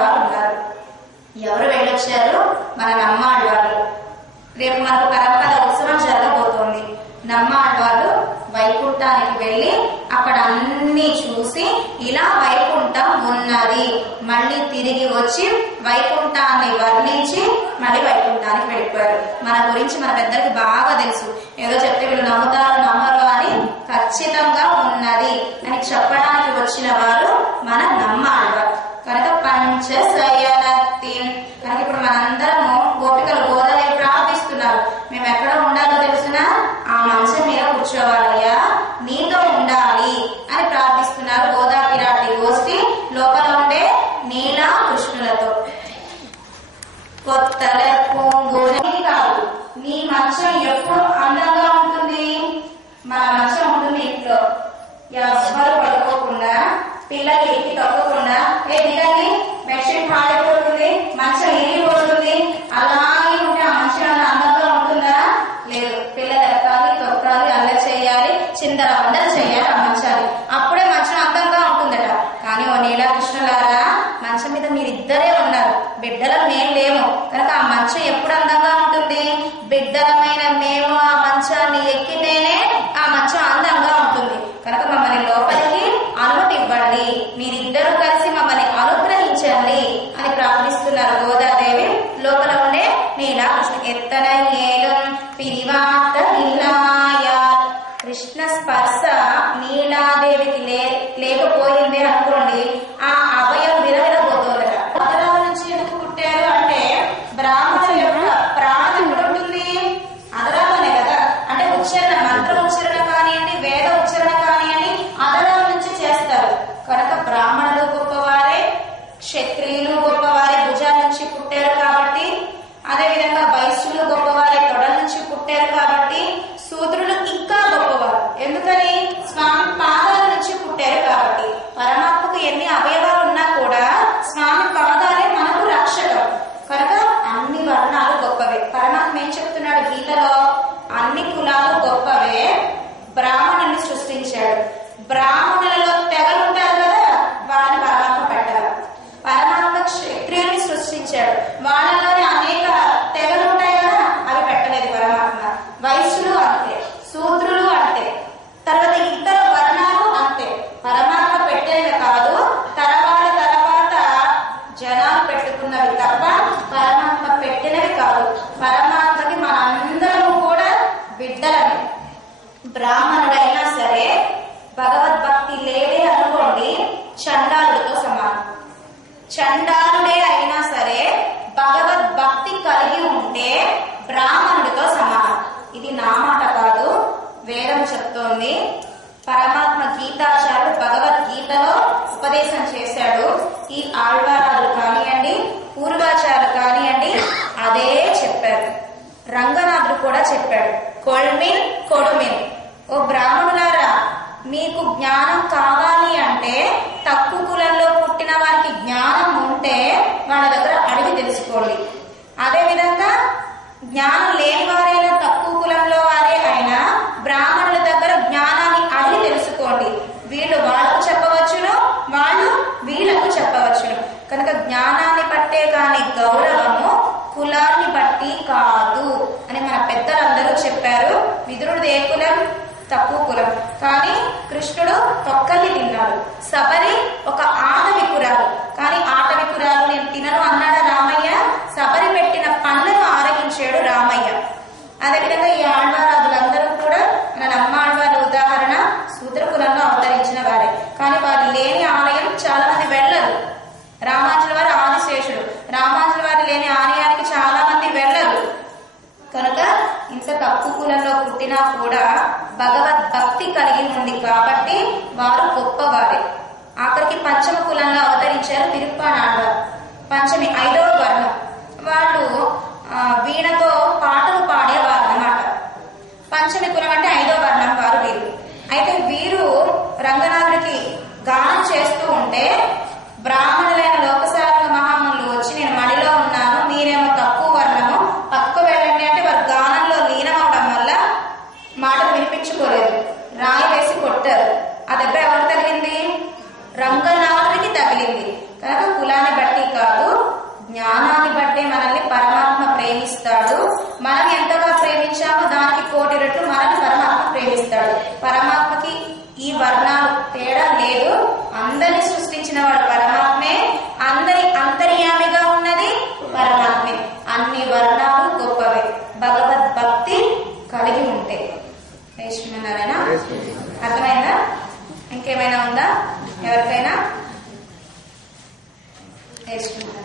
వారు ఉన్నారు. ఎవరు వెళ్ళొచ్చారు? మన నమ్మాళ్వారు. రేపు మనకు పరమపద ఉత్సవం జరగబోతోంది. నమ్మాళ్వారు వైకుంఠానికి వెళ్ళి అక్కడ అన్ని చూసి ఇలా వైకుంఠం ఉన్నది, మళ్ళీ తిరిగి వచ్చి వైకుంఠాన్ని వర్ణించి మళ్ళీ వైకుంఠానికి వెళ్ళిపోయారు. మన గురించి మన పెద్దలకి బాగా తెలుసు. ఏదో చెప్తే వీళ్ళు నమ్ముతారు నమ్మరు అని, ఖచ్చితంగా ఉన్నది అని చెప్పడానికి వచ్చిన వారు మన నమ్మాళ్వారు. కనుక పంచశయనత్తి కనుక ఇప్పుడు మనందరము గోపికలు గోదాదేవి ప్రార్థిస్తున్నారు. మేము ఎక్కడ ఉండాలో తెలుసునా? ఆ మంచం మీద కూర్చోవాలయ్యా, నీతో ఉండాలి అని ప్రార్థిస్తున్నారు. గోదా పిరాటి గోష్ఠి లోపల ఉండే నీలా కృష్ణులతో. కొత్తల కాదు, నీ మంచం ఎప్పుడు అందంగా ఉంటుంది. మన మంచం ఉంటుంది ఇంట్లో, ఎవ్వరు పడుకోకుండా, పిల్లలు ఎక్కి తొక్కకుండా, దిగండి బెడ్షీట్ పాడైపోతుంది, మంచం ఇరిగిపోతుంది, అలాగే ఉంటే ఆ మంచం అందంగా ఉంటుందా? లేదు. పిల్లలు ఎక్కాలి, తొక్కాలి, అల్లరి చేయాలి, చిందర వందలు చేయాలి ఆ మంచాన్ని, అప్పుడే మంచం అందంగా ఉంటుందట. కానీ ఓ నీలాకృష్ణులారా, మంచం మీద మీరిద్దరే ఉన్నారు, బిడ్డలం మేం లేము. కనుక ఆ మంచం ఎప్పుడు అందంగా ఉంటుంది? బిడ్డలమైన మేము ఆ మంచాన్ని ఎక్కితేనే ఆ మంచం అందంగా ఉంటుంది. కనుక మమ్మల్ని లోపలికి అనుమతి ఇవ్వండి, మీరిద్దరూ కలిసి మమ్మల్ని అనుగ్రహించండి అని ప్రార్థిస్తున్నారు గోదాదేవి. లోపల ఉండే నీలాకృష్ణ ఎత్తన ఏలం పిరివాత నీలాయా. కృష్ణ స్పర్శ నీలాదేవికి లేకపోయింది అనుకోండి, ఆ అభయం విరవిరబోతుందట. అదరాల నుంచి ఎందుకు పుట్టారు అంటే బ్రాహ్మణుల యొక్క ప్రాణం ఎక్కడ ఉంటుంది? అదరాలనే కదా. అంటే ఉచ్చారణ, మంత్ర ఉచ్చారణ కానివ్వండి, వేద ఉచ్చారణ కానివ్వండి, అదరాల నుంచి చేస్తారు. కనుక బ్రాహ్మణులు గొప్పవారే, క్షత్రియులు గొప్పవారే భుజాల నుంచి పుట్టారు కాబట్టి, అదేవిధంగా వైశ్యులు గొప్పవారే తొడల నుంచి పుట్టారు కాబట్టి, శూద్రులు ఇంకా గొప్పవారు. ఎందుకని? స్వామి పాదాల నుంచి పుట్టారు కాబట్టి. పరమాత్మకు ఎన్ని అవయవాలు ఉన్నా కూడా స్వామి పాదాలే మనకు రక్షకం. కనుక అన్ని వర్ణాలు గొప్పవే. పరమాత్మ ఏం చెప్తున్నాడు గీతలో? అన్ని కులాలు గొప్పవే, బ్రాహ్మణుని సృష్టించాడు. బ్రాహ్మణులలో తెగలుంటారు కదా, వాళ్ళని పరమాత్మ పెట్టారు. పరమాత్మ క్షత్రియుల్ని సృష్టించాడు, వాళ్ళలోనే అనేక తెగలు ఉంటాయి కదా, అవి పెట్టలేదు పరమాత్మ. వైశ్యులు అంతే, శూద్రులు అంతే, తర్వాత ఇతర వర్ణాలు అంతే. పరమాత్మ పెట్టేవి కాదు, తర్వాత జనాలు పెట్టుకున్నవి తప్ప పరమాత్మ పెట్టినవి కాదు. పరమాత్మకి మనందరము కూడా బిడ్డలమే. బ్రాహ్మణుడైనా సరే భగవద్భక్తి లేదే అనుకోండి, చండాలుడితో సమానం. చండాలుడే అయినా సరే భగవద్భక్తి కలిగి ఉంటే బ్రాహ్మణుడితో సమానం. ఇది నా మాట కాదు, వేదం చెప్తోంది. పరమాత్మ గీతాచార్యుడు భగవద్గీతలో ఉపదేశం చేశాడు. ఈ ఆళ్వారాలు కానివ్వండి, పూర్వాచార్యులు కానివ్వండి, అదే చెప్పారు. రంగనాథుడు కూడా చెప్పాడు, కొల్మిన్ కొడుమిన్. ఓ బ్రాహ్మణులారా, మీకు జ్ఞానం కావాలి అంటే తక్కువ కులంలో పుట్టిన వారికి జ్ఞానం ఉంటే వాళ్ళ దగ్గర అడిగి తెలుసుకోండి. అదేవిధంగా జ్ఞానం లేని వారైనా, తక్కువ కులంలో వారే అయినా బ్రాహ్మణుల దగ్గర జ్ఞానాన్ని అడిగి తెలుసుకోండి. వీళ్ళు వాళ్ళకు చెప్పవచ్చును, వాళ్ళు వీళ్ళకు చెప్పవచ్చును. కనుక జ్ఞానాన్ని బట్టే కాని గౌరవము కులాన్ని బట్టి కాదు అని మన పెద్దలందరూ చెప్పారు. విదురుడు ఏ కులం? తక్కువ కులం. కానీ కృష్ణుడు తొక్కల్ని తిన్నాడు. శబరి ఒక ఆటవికురాలు, కానీ ఆటవికురాలు నేను తినను అన్నాడు రామయ్య. శబరి పెట్టిన పనులను ఆరగించాడు రామయ్య. అదేవిధంగా ఈ ఆళ్వారాదులందరూ కూడా మన నమ్మాళ్వారి ఉదాహరణ శూద్ర కులంలో అవతరించిన వారే, కానీ వారు లేని ఆలయం చాలా మంది వెళ్ళరు. రామానుజుల వారి ఆదిశేషుడు, రామానుజుల వారి లేని ఆలయానికి చాలా మంది వెళ్ళరు. కనుక ఇంత తక్కువ కులంలో పుట్టినా కూడా భగవద్భక్తి కలిగి ఉంది కాబట్టి వారు గొప్పవారే. ఆఖరికి పంచమ కులంలో అవతరించారు తిరుప్పానాళ్వారు. పంచమి 5వ వర్ణం వాళ్ళు వీణతో పాటలు పాడేవారు అన్నమాట. పంచమి కులం అంటే 5వ వర్ణం వారు వీరు. అయితే వీరు రంగనాథుడికి గానం చేస్తూ ఉంటే బ్రాహ్మణులైన లోకసారంగ మహామునులు వచ్చి నేను మడిలో ఉన్నాను, మీరేమో తక్కువ వర్ణము, పక్క వెళ్ళండి అంటే వారు గానంలో లీనమవడం వల్ల మాటలు వినిపించుకోలేదు, రాయి వేసి కొట్టారు. ఆ దెబ్బ ఎవరు తగిలింది? రంగనాథుడికి తగిలింది. కనుక కులాన్ని బట్టి కాదు, జ్ఞానాన్ని బట్టే మనల్ని పరమాత్మ ప్రేమిస్తాడు. మనం ఎంతగా ప్రేమించామో దానికి 1,000,000 రెట్లు మనల్ని పరమాత్మ ప్రేమిస్తాడు. పరమాత్మకి ఈ వర్ణాలు తేడా లేదు. అందరిని సృష్టించిన వాడు పరమాత్మే, అందరి అంతర్యామిగా ఉన్నది పరమాత్మే. అన్ని వర్ణాలు గొప్పవే భగవద్భక్తి కలిగి ఉంటే. వేసుకున్నారేనా? అర్థమైందా? ఇంకేమైనా ఉందా ఎవరికైనా? వేసుకున్నారా?